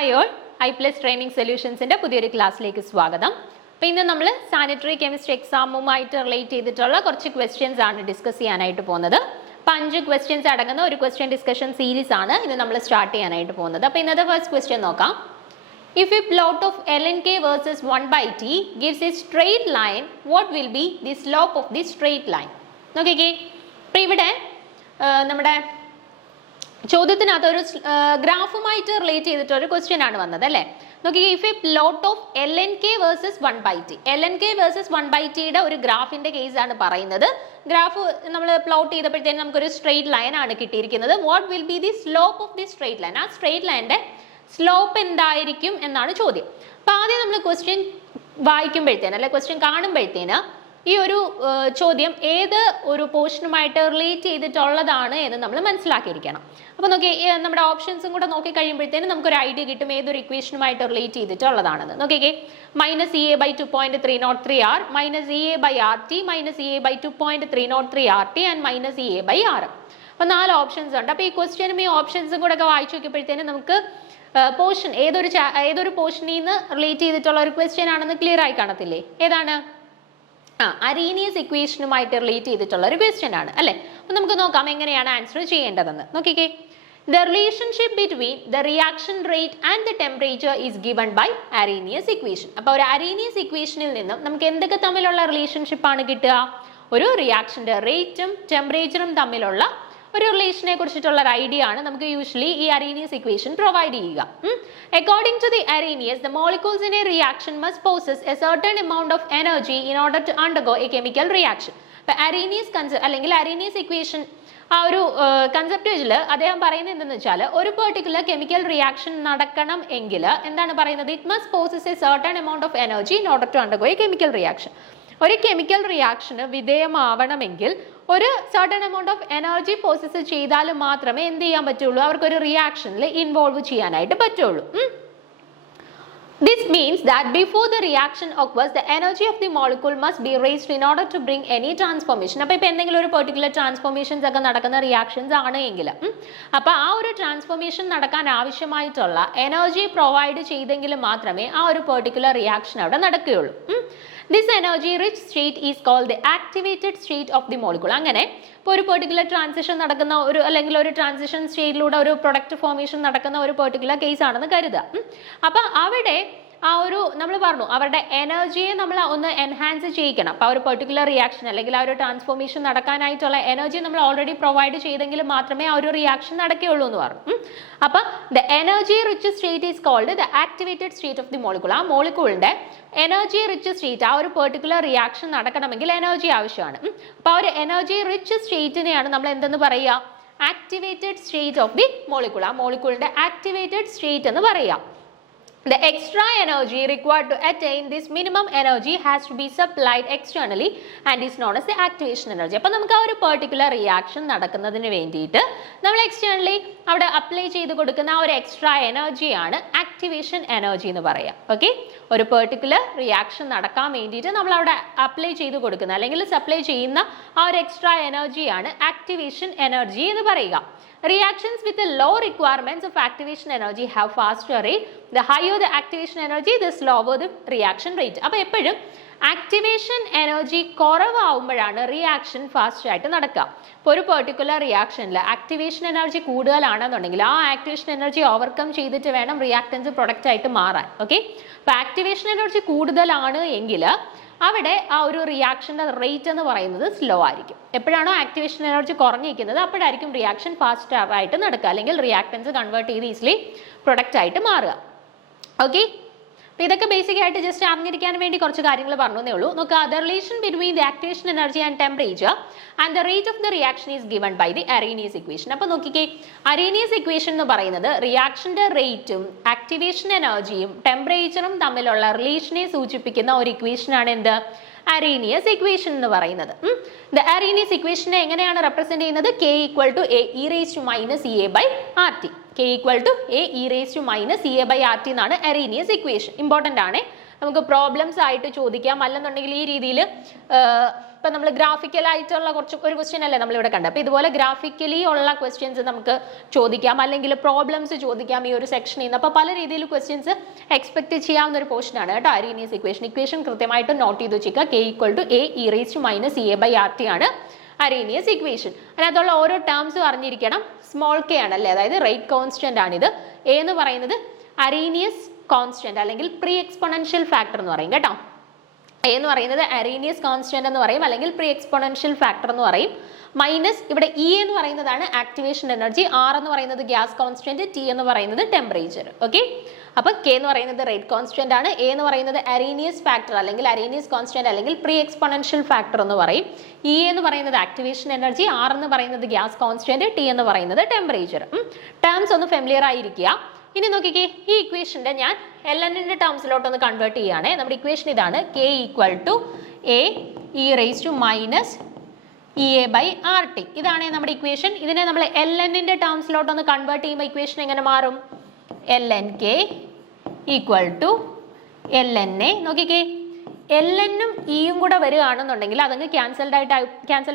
Hi all, iPlus Training Solutions in the class swagatham. Now, we will sanitary chemistry exam relate to questions and discuss it. 5 questions are question discussion series. Now, we will start the first question. If a plot of lnk versus 1 by t gives a straight line, what will be the slope of this straight line? Okay, now, ചോദ്യത്തിനകത്ത് ഒരു ഗ്രാഫുമായിട്ട് relate ചെയ്തിട്ട് ഒരു question ആണ് വന്നത് അല്ലേ. നോക്കിക്കേ, if A plot of lnk versus 1 by t, lnk versus 1 by t യുടെ ഒരു ഗ്രാഫിന്റെ കേസ് ആണ് പറയുന്നത്. ഗ്രാഫ് നമ്മൾ പ്ലോട്ട് ചെയ്തപ്പോഴത്തേക്കും നമുക്കൊരു സ്ട്രെയിറ്റ് ലൈൻ ആണ് കിട്ടിയിരിക്കുന്നത്. What will be the slope of the straight line? ആ സ്ട്രെയിറ്റ് ലൈനിന്റെ സ്ലോപ്പ് എന്തായിരിക്കും എന്നാണ് ചോദ്യം. അപ്പൊ ആദ്യം നമ്മൾ ക്വസ്റ്റ്യൻ വായിക്കുമ്പോഴത്തേന് അല്ലെ ക്വസ്റ്റ്യൻ കാണുമ്പോഴത്തേന് ഈ ഒരു ചോദ്യം ഏത് ഒരു പോർഷനുമായിട്ട് റിലേറ്റ് ചെയ്തിട്ടുള്ളതാണ് എന്ന് നമ്മൾ മനസ്സിലാക്കിയിരിക്കണം. അപ്പോൾ നോക്കി, നമ്മുടെ ഓപ്ഷൻസും കൂടെ നോക്കി കഴിയുമ്പോഴത്തേനും നമുക്കൊരു ഐഡിയ കിട്ടും ഏതൊരു ഇക്വേഷനുമായിട്ട് റിലേറ്റ് ചെയ്തിട്ടുള്ളതാണെന്ന്. നോക്കിക്കേ, minus E A by 2.303 R, minus E A by R T, minus E A by 2.303 R T and minus E A by R. അപ്പോൾ 4 ഓപ്ഷൻസ് ഉണ്ട്. അപ്പോൾ ഈ ക്വസ്റ്റ്യനും ഈ ഓപ്ഷൻസും കൂടെ ഒക്കെ വായിച്ചു നോക്കിയപ്പോഴത്തേനും നമുക്ക് പോർഷൻ ഏതൊരു പോർഷനിൽ നിന്ന് റിലേറ്റ് ചെയ്തിട്ടുള്ള ഒരു ക്വസ്റ്റ്യൻ ആണെന്ന് ക്ലിയർ ആയി കാണത്തില്ലേ? ഏതാണ്? അരീനിയസ് ഇക്വേഷനുമായിട്ട് റിലേറ്റ് ചെയ്തിട്ടുള്ള ഒരു ക്വസ്റ്റ്യൻ ആണ് അല്ലെ. അപ്പൊ നമുക്ക് നോക്കാം എങ്ങനെയാണ് ആൻസർ ചെയ്യേണ്ടതെന്ന്. നോക്കിക്കേ, the relationship between the reaction rate and the temperature is given by Arrhenius equation. അപ്പൊ ഒരു അരീനിയസ് ഇക്വേഷനിൽ നിന്നും നമുക്ക് എന്തൊക്കെ തമ്മിലുള്ള റിലേഷൻഷിപ്പ് ആണ് കിട്ടുക? ഒരു റിയാക്ഷന്റെ റേറ്റും ടെമ്പറേച്ചറും തമ്മിലുള്ള ഒരു റിലേഷനെ കുറിച്ചിട്ടുള്ള ഒരു ഐഡിയ ആണ് നമുക്ക് യൂഷ്വലി ഈ അരീനിയസ് ഇക്വേഷൻ പ്രൊവൈഡ് ചെയ്യുക. According to the Arrhenius, the molecules in a reaction must possess a certain amount of energy in order to undergo a chemical reaction. അപ്പൊ അരീനിയസ് കൺസെപ്റ്റ് അല്ലെങ്കിൽ അരീനിയസ് ഇക്വേഷൻ ആ ഒരു കൺസെപ്റ്റിൽ അദ്ദേഹം പറയുന്നത് എന്തെന്ന് വെച്ചാൽ, ഒരു പെർട്ടിക്കുലർ കെമിക്കൽ റിയാക്ഷൻ നടക്കണം എങ്കിൽ എന്താണ് പറയുന്നത്? It must possess a certain amount of energy in order to undergo a chemical reaction. ഒരു കെമിക്കൽ റിയാക്ഷന് വിധേയമാവണമെങ്കിൽ ഒരു certain amount of energy process ചെയ്താൽ മാത്രമേ എന്ത് ചെയ്യാൻ പറ്റുള്ളൂ? അവർക്കൊരു റിയാക്ഷനിൽ ഇൻവോൾവ് ചെയ്യാനായിട്ട് പറ്റുള്ളൂ. This means that before the reaction occurs, the energy of the molecule must be raised in order to bring any transformation. അപ്പോൾ ഇപ്പോൾ എന്തെങ്കിലും ഒരു പെർട്ടിക്കുലർ ട്രാൻസ്ഫോർമേഷൻസ് ഒക്കെ നടക്കുന്ന റിയാക്ഷൻസ് ആണ് എങ്കിൽ അപ്പോൾ ആ ഒരു ട്രാൻസ്ഫോർമേഷൻ നടക്കാൻ ആവശ്യമായിട്ടുള്ള എനർജി പ്രൊവൈഡ് ചെയ്തെങ്കിൽ മാത്രമേ ആ ഒരു പെർട്ടിക്കുലർ റിയാക്ഷൻ അവിടെ നടക്കുകയുള്ളൂ. This energy rich state is called the activated state of the molecule. അങ്ങനെ ഇപ്പോൾ ഒരു പെർട്ടിക്കുലർ ട്രാൻസിഷൻ നടക്കുന്ന ഒരു അല്ലെങ്കിൽ ഒരു ട്രാൻസിഷൻ സ്റ്റേറ്റിലൂടെ ഒരു പ്രൊഡക്റ്റ് ഫോർമേഷൻ നടക്കുന്ന ഒരു പെർട്ടിക്കുലർ കേസ് ആണെന്ന് കരുതുക. അപ്പം അവിടെ ആ ഒരു നമ്മൾ പറഞ്ഞു അവരുടെ എനർജിയെ നമ്മൾ ഒന്ന് എൻഹാൻസ് ചെയ്യിക്കണം. അപ്പോൾ ആ ഒരു പെർട്ടിക്കുലർ റിയാക്ഷൻ അല്ലെങ്കിൽ ആ ഒരു ട്രാൻസ്ഫോർമേഷൻ നടക്കാനായിട്ടുള്ള എനർജി നമ്മൾ ഓൾറെഡി പ്രൊവൈഡ് ചെയ്തെങ്കിൽ മാത്രമേ ആ ഒരു റിയാക്ഷൻ നടക്കുകയുള്ളൂ എന്ന് പറഞ്ഞു. അപ്പം the energy rich state is called the activated state of the molecule. ആ മോളിക്യൂളിന്റെ എനർജി റിച്ച് സ്റ്റേറ്റ്, ആ ഒരു പെർട്ടിക്കുലർ റിയാക്ഷൻ നടക്കണമെങ്കിൽ എനർജി ആവശ്യമാണ്. അപ്പോൾ ആ ഒരു എനർജി റിച്ച് സ്റ്റേറ്റിനെയാണ് നമ്മൾ എന്തെന്ന് പറയുക? Activated state of the molecule. ആ മോളിക്യൂളിന്റെ ആക്ടിവേറ്റഡ് സ്റ്റേറ്റ് എന്ന് പറയാം. The extra energy required to attain this minimum energy has to be supplied externally and is known as the activation energy. അപ്പോൾ നമുക്ക് ആ ഒരു പെർട്ടിക്കുലർ റിയാക്ഷൻ നടക്കുന്നതിന് വേണ്ടിയിട്ട് നമ്മൾ എക്സ്റ്റേണലി അവിടെ അപ്ലൈ ചെയ്ത് കൊടുക്കുന്ന ആ ഒരു എക്സ്ട്രാ എനർജിയാണ് ആക്ടിവേഷൻ എനർജി എന്ന് പറയാം. ഓക്കെ, ഒരു പെർട്ടിക്കുലർ റിയാക്ഷൻ നടക്കാൻ വേണ്ടിയിട്ട് നമ്മൾ അവിടെ അപ്ലൈ ചെയ്ത് കൊടുക്കുന്ന അല്ലെങ്കിൽ സപ്ലൈ ചെയ്യുന്ന ആ ഒരു എക്സ്ട്രാ എനർജിയാണ് ആക്ടിവേഷൻ എനർജി എന്ന് പറയുക. Reactions with the low requirements of activation energy have faster rate. The higher the activation energy, the slower the reaction rate. അപ്പോൾ എപ്പോഴും ആക്ടിവേഷൻ എനർജി കുറവാകുമ്പോഴാണ് റിയാക്ഷൻ ഫാസ്റ്റ് ആയിട്ട് നടക്കുക. ഇപ്പോൾ ഒരു പെർട്ടിക്കുലർ റിയാക്ഷനിൽ ആക്ടിവേഷൻ എനർജി കൂടുതലാണെന്നുണ്ടെങ്കിൽ ആ ആക്ടിവേഷൻ എനർജി ഓവർകം ചെയ്തിട്ട് വേണം reactance product ആയിട്ട് മാറാൻ. ഓക്കെ, അപ്പോൾ ആക്ടിവേഷൻ എനർജി കൂടുതലാണ് എങ്കിൽ അവിടെ ആ ഒരു റിയാക്ഷൻ്റെ റേറ്റ് എന്ന് പറയുന്നത് സ്ലോ ആയിരിക്കും. എപ്പോഴാണോ ആക്ടിവേഷൻ എനർജി കുറഞ്ഞിരിക്കുന്നത് അപ്പോഴായിരിക്കും റിയാക്ഷൻ ഫാസ്റ്റ് ആയിട്ട് നടക്കുക അല്ലെങ്കിൽ റിയാക്ടൻസ് കൺവേർട്ട് ചെയ്ത് ഈസിലി പ്രൊഡക്റ്റ് ആയിട്ട് മാറുക. ഓക്കെ, അപ്പോൾ ഇതൊക്കെ ബേസിക് ആയിട്ട് ജസ്റ്റ് അറിഞ്ഞിരിക്കാൻ വേണ്ടി കുറച്ച് കാര്യങ്ങൾ പറഞ്ഞേ ഉള്ളൂ. നോക്കുക, the relation between the activation energy and temperature and the rate of the reaction is given by the Arrhenius equation. അപ്പോൾ നോക്കിക്കേ, അരീനിയസ് ഇക്വേഷൻ എന്ന് പറയുന്നത് റിയാക്ഷന്റെ റേറ്റും ആക്ടിവേഷൻ എനർജിയും ടെമ്പറേച്ചറും തമ്മിലുള്ള റിലേഷനെ സൂചിപ്പിക്കുന്ന ഒരു ഇക്വേഷൻ ആണ് എന്ത്? അരീനിയസ് ഇക്വേഷൻ എന്ന് പറയുന്നത്. ദ അരീനിയസ് ഇക്വേഷനെ എങ്ങനെയാണ് റെപ്രസെന്റ് ചെയ്യുന്നത്? K equal to A e raised to minus EA by RT. K equal to A e raised to minus EA by RT എന്നാണ് അരീനിയസ് ഇക്വേഷൻ. ഇമ്പോർട്ടൻ്റ് ആണ്. നമുക്ക് problems ആയിട്ട് ചോദിക്കാം. അല്ലെന്നുണ്ടെങ്കിൽ ഈ രീതിയിൽ ഇപ്പം നമ്മൾ ഗ്രാഫിക്കലായിട്ടുള്ള ഒരു ക്വസ്റ്റ്യൻ അല്ലേ നമ്മളിവിടെ കണ്ടത്. അപ്പോൾ ഇതുപോലെ ഗ്രാഫിക്കലി ഉള്ള ക്വസ്റ്റ്യൻസ് നമുക്ക് ചോദിക്കാം, അല്ലെങ്കിൽ പ്രോബ്ലംസ് ചോദിക്കാം ഈ ഒരു സെക്ഷനിൽ നിന്ന്. അപ്പോൾ പല രീതിയിൽ ക്വസ്റ്റ്യൻസ് എക്സ്പെക്ട് ചെയ്യാവുന്ന ഒരു പോർഷനാണ് കേട്ടോ അരീനിയസ് ഇക്വേഷൻ കൃത്യമായിട്ട് നോട്ട് ചെയ്ത് വെച്ചിരിക്കുക. K = A e⁻ EA/RT ആണ് അരീനിയസ് ഇക്വേഷൻ. അതിനകത്തുള്ള ഓരോ ടേംസും അറിഞ്ഞിരിക്കണം. സ്മോൾ k ആണല്ലേ, അതായത് റേറ്റ് കോൺസ്റ്റന്റ് ആണിത്. എ എന്ന് പറയുന്നത് അരീനിയസ് കോൺസ്റ്റന്റ് അല്ലെങ്കിൽ പ്രീ എക്സ്പോണൻഷ്യൽ ഫാക്ടർ എന്ന് പറയും കേട്ടോ. എ എന്ന് പറയുന്നത് അരീനിയസ് കോൺസ്റ്റന്റ് എന്ന് പറയും, അല്ലെങ്കിൽ പ്രീ എക്സ്പോണൻഷ്യൽ ഫാക്ടർ എന്ന് പറയും. മൈനസ് ഇവിടെ ഇ എന്ന് പറയുന്നതാണ് ആക്ടിവേഷൻ എനർജി, ആർ എന്ന് പറയുന്നത് ഗ്യാസ് കോൺസ്റ്റന്റ്, ടി എന്ന് പറയുന്നത് ടെമ്പറേച്ചർ. ഓക്കെ, അപ്പൊ കെ എന്ന് പറയുന്നത് റേറ്റ് കോൺസ്റ്റന്റ് ആണ്, എ എന്ന് പറയുന്നത് അരീനിയസ് ഫാക്ടർ അല്ലെങ്കിൽ അരീനിയസ് കോൺസ്റ്റന്റ് അല്ലെങ്കിൽ പ്രീ എക്സ്പോണൻഷ്യൽ ഫാക്ടർ എന്ന് പറയും. ഇ എന്ന് പറയുന്നത് ആക്ടിവേഷൻ എനർജി, ആർ എന്ന് പറയുന്നത് ഗ്യാസ് കോൺസ്റ്റന്റ്, ടി എന്ന് പറയുന്നത് ടെമ്പറേച്ചർ. ടേംസ് ഒന്ന് ഫെമിലിയർ ആയിരിക്കുക. ഇനി നോക്കിക്കേ, ഈ ഇക്വേഷന്റെ ഞാൻ LN ടേംസിലോട്ടൊന്ന് കൺവേർട്ട് ചെയ്യുകയാണെ. നമ്മുടെ ഇക്വേഷൻ ഇതാണ്, K = A e⁻EA/RT. ഇതാണ് നമ്മുടെ ഇക്വേഷൻ. ഇതിനെ നമ്മൾ LN ടേംസിലോട്ടൊന്ന് കൺവേർട്ട് ചെയ്യുമ്പോൾ ഇക്വേഷൻ എങ്ങനെ മാറും? LNK = LNA. നോക്കിക്കേ, LN-ഉം ഇയും കൂടെ വരികയാണെന്നുണ്ടെങ്കിൽ അതങ്ങ് ക്യാൻസൽഡ്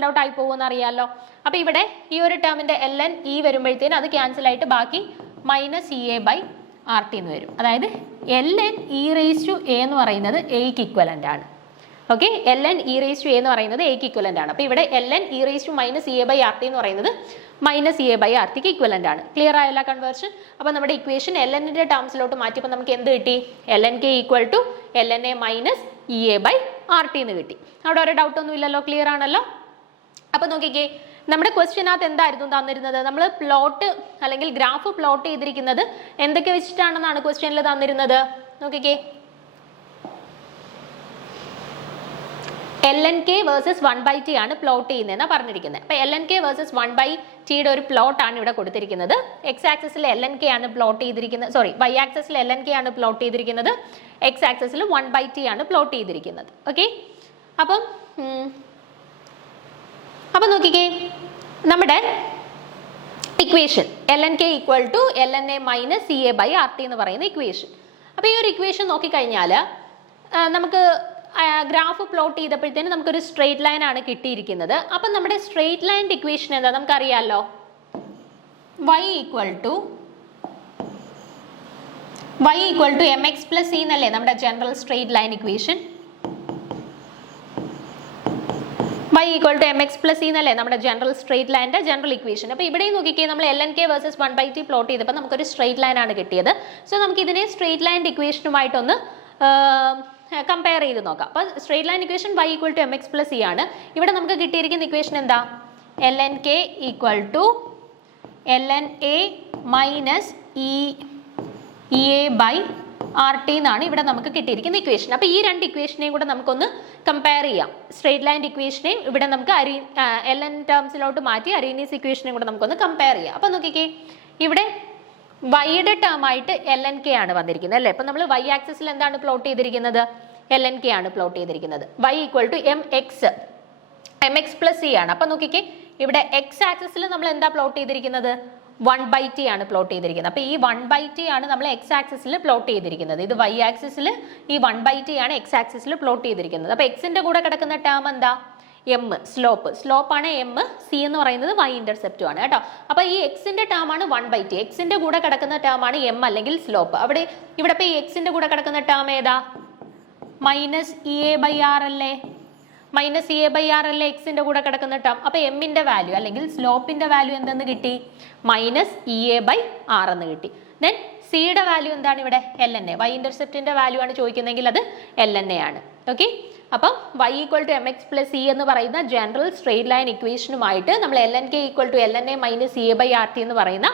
ഔട്ട് ആയി പോകുമെന്ന് അറിയാമല്ലോ. അപ്പോൾ ഇവിടെ ഈ ഒരു ടേമിന്റെ LN E വരുമ്പോഴത്തേനും അത് ക്യാൻസൽ ആയിട്ട് ബാക്കി -EA/RT എന്ന് വരും. അതായത് LN e⁻A എന്ന് പറയുന്നത് എയ്ക്ക് ഇക്വലന്റ് ആണ്. ഓക്കെ, LN e⁻A എന്ന് പറയുന്നത് എയ്ക്ക് ഇക്വലന്റ് ആണ്. അപ്പോൾ ഇവിടെ LN e⁻−EA/RT എന്ന് പറയുന്നത് -EA/RTക്ക് ഇക്വലന്റ് ആണ്. ക്ലിയർ ആയല്ല കൺവേർഷൻ? അപ്പോൾ നമ്മുടെ ഇക്വേഷൻ LN ടേംസിലോട്ട് മാറ്റിയപ്പോൾ നമുക്ക് എന്ത് കിട്ടി? LNK = LNA - EA/RT എന്ന് കിട്ടി. അവിടെ ഒരു ഡൗട്ട് ഒന്നും ഇല്ലല്ലോ, ക്ലിയർ ആണല്ലോ? അപ്പോൾ നോക്കിക്കേ, നമ്മുടെ ക്വസ്റ്റ്യനകത്ത് എന്തായിരുന്നു തന്നിരുന്നത്? നമ്മൾ പ്ലോട്ട് അല്ലെങ്കിൽ ഗ്രാഫ് പ്ലോട്ട് ചെയ്തിരിക്കുന്നത് എന്തൊക്കെ വെച്ചിട്ടാണെന്നാണ് ക്വസ്റ്റ്യനിൽ തന്നിരുന്നത്? നോക്കിക്കേ, LNK വേഴ്സസ് 1/T ആണ് പ്ലോട്ട് ചെയ്യുന്നതെന്നാണ് പറഞ്ഞിരിക്കുന്നത്. അപ്പോൾ LNK വേഴ്സസ് 1/Tയുടെ ഒരു പ്ലോട്ട് ആണ് ഇവിടെ കൊടുത്തിരിക്കുന്നത്. എക്സ് ആക്സിസിൽ LNK ആണ് പ്ലോട്ട് ചെയ്തിരിക്കുന്നത്, സോറി y ആക്സിസിൽ LNK ആണ് പ്ലോട്ട് ചെയ്തിരിക്കുന്നത്, എക്സ് ആക്സിസിൽ 1/T ആണ് പ്ലോട്ട് ചെയ്തിരിക്കുന്നത്. ഓക്കെ, അപ്പം നോക്കിക്കേ, നമ്മുടെ ഇക്വേഷൻ LNK = LNA - EA/RT എന്ന് പറയുന്ന ഇക്വേഷൻ. അപ്പോൾ ഈ ഒരു ഇക്വേഷൻ നോക്കിക്കഴിഞ്ഞാൽ നമുക്ക് ഗ്രാഫ് പ്ലോട്ട് ചെയ്തപ്പോഴത്തേനും നമുക്കൊരു സ്ട്രെയിറ്റ് ലൈൻ ആണ് കിട്ടിയിരിക്കുന്നത്. അപ്പം നമ്മുടെ സ്ട്രെയിറ്റ് ലൈൻ്റെ ഇക്വേഷൻ എന്താ നമുക്കറിയാമല്ലോ, y = mx + c എന്നല്ലേ നമ്മുടെ general straight line equation. y = mx + c എന്നല്ലേ നമ്മുടെ ജനറൽ സ്ട്രെയിറ്റ് ലൈൻ്റെ ജനറൽ ഇക്വേഷൻ. അപ്പോൾ ഇവിടെ നോക്കിക്കേ, നമ്മൾ LNK വേഴ്സസ് 1/T പ്ലോട്ട് ചെയ്തപ്പോൾ നമുക്കൊരു സ്ട്രെയിറ്റ് ലൈൻ ആണ് കിട്ടിയത്. സോ നമുക്ക് ഇതിനെ സ്ട്രെയിറ്റ് ലൈൻ്റെ ഇക്വേഷനുമായിട്ടൊന്ന് കമ്പയർ ചെയ്ത് നോക്കാം. അപ്പോൾ straight line equation y = mx + c ആണ്. ഇവിടെ നമുക്ക് കിട്ടിയിരിക്കുന്ന ഇക്വേഷൻ എന്താ? LNK = LNA - EA/RT എന്നാണ് ഇവിടെ നമുക്ക് കിട്ടിയിരിക്കുന്ന ഇക്വേഷൻ. അപ്പോൾ ഈ രണ്ട് ഇക്വേഷനെയും കൂടെ നമുക്കൊന്ന് കമ്പയർ ചെയ്യാം. സ്ട്രെയിറ്റ് ലൈൻ ഇക്വേഷനെയും ഇവിടെ നമുക്ക് LN ടേംസിലോട്ട് മാറ്റി അരീനിയസ് ഇക്വേഷനെയും കൂടെ നമുക്കൊന്ന് കമ്പയർ ചെയ്യാം. അപ്പോൾ നോക്കിക്കേ, ഇവിടെ വൈയുടെ ടേം ആയിട്ട് LNK ആണ് വന്നിരിക്കുന്നത് അല്ലേ. അപ്പോൾ നമ്മൾ y ആക്സിസിൽ എന്താണ് പ്ലോട്ട് ചെയ്തിരിക്കുന്നത്? LNK ആണ് പ്ലോട്ട് ചെയ്തിരിക്കുന്നത്. y = mx + c ആണ്. അപ്പോൾ നോക്കിക്കേ, ഇവിടെ x ആക്സിസിൽ നമ്മൾ എന്താ പ്ലോട്ട് ചെയ്തിരിക്കുന്നത്? 1/T ആണ് പ്ലോട്ട് ചെയ്തിരിക്കുന്നത്. അപ്പോൾ ഈ 1/T ആണ് നമ്മൾ x ആക്സിസിൽ പ്ലോട്ട് ചെയ്തിരിക്കുന്നത്. ഇത് y ആക്സിസിൽ ഈ 1/T ആണ് x ആക്സിസിൽ പ്ലോട്ട് ചെയ്തിരിക്കുന്നത്. അപ്പോൾ xന്റെ കൂടെ കിടക്കുന്ന ടേം എന്താ? m, സ്ലോപ്പാണ് m, c എന്ന് പറയുന്നത് y ഇന്റർസെപ്റ്റും ആണ് കേട്ടോ. അപ്പോൾ ഈ എക്സിന്റെ ടേം ആണ് 1/T, എക്സിന്റെ കൂടെ കിടക്കുന്ന ടേം ആണ് m അല്ലെങ്കിൽ സ്ലോപ്പ്. ഇവിടെ ഇപ്പോൾ ഈ എക്സിന്റെ കൂടെ കിടക്കുന്ന ടേം ഏതാ? -EA/R അല്ലേ, -EA/R അല്ലേ എക്സിന്റെ കൂടെ കിടക്കുന്ന ടേം. അപ്പോൾ എമ്മിന്റെ വാല്യൂ അല്ലെങ്കിൽ സ്ലോപ്പിന്റെ വാല്യൂ എന്തെന്ന് കിട്ടി? -EA/R എന്ന് കിട്ടി. ദെൻ സിയുടെ വാല്യൂ എന്താണ് ഇവിടെ? LNA. y ഇന്റർസെപ്റ്റിന്റെ വാല്യൂ ആണ് ചോദിക്കുന്നതെങ്കിൽ അത് LNA ആണ്. ഓക്കെ, അപ്പം y = mx + c എന്ന് പറയുന്ന ജനറൽ സ്ട്രെയിറ്റ് ലൈൻ ഇക്വേഷനുമായിട്ട് നമ്മൾ LNK = LNA - EA/RT എന്ന് പറയുന്ന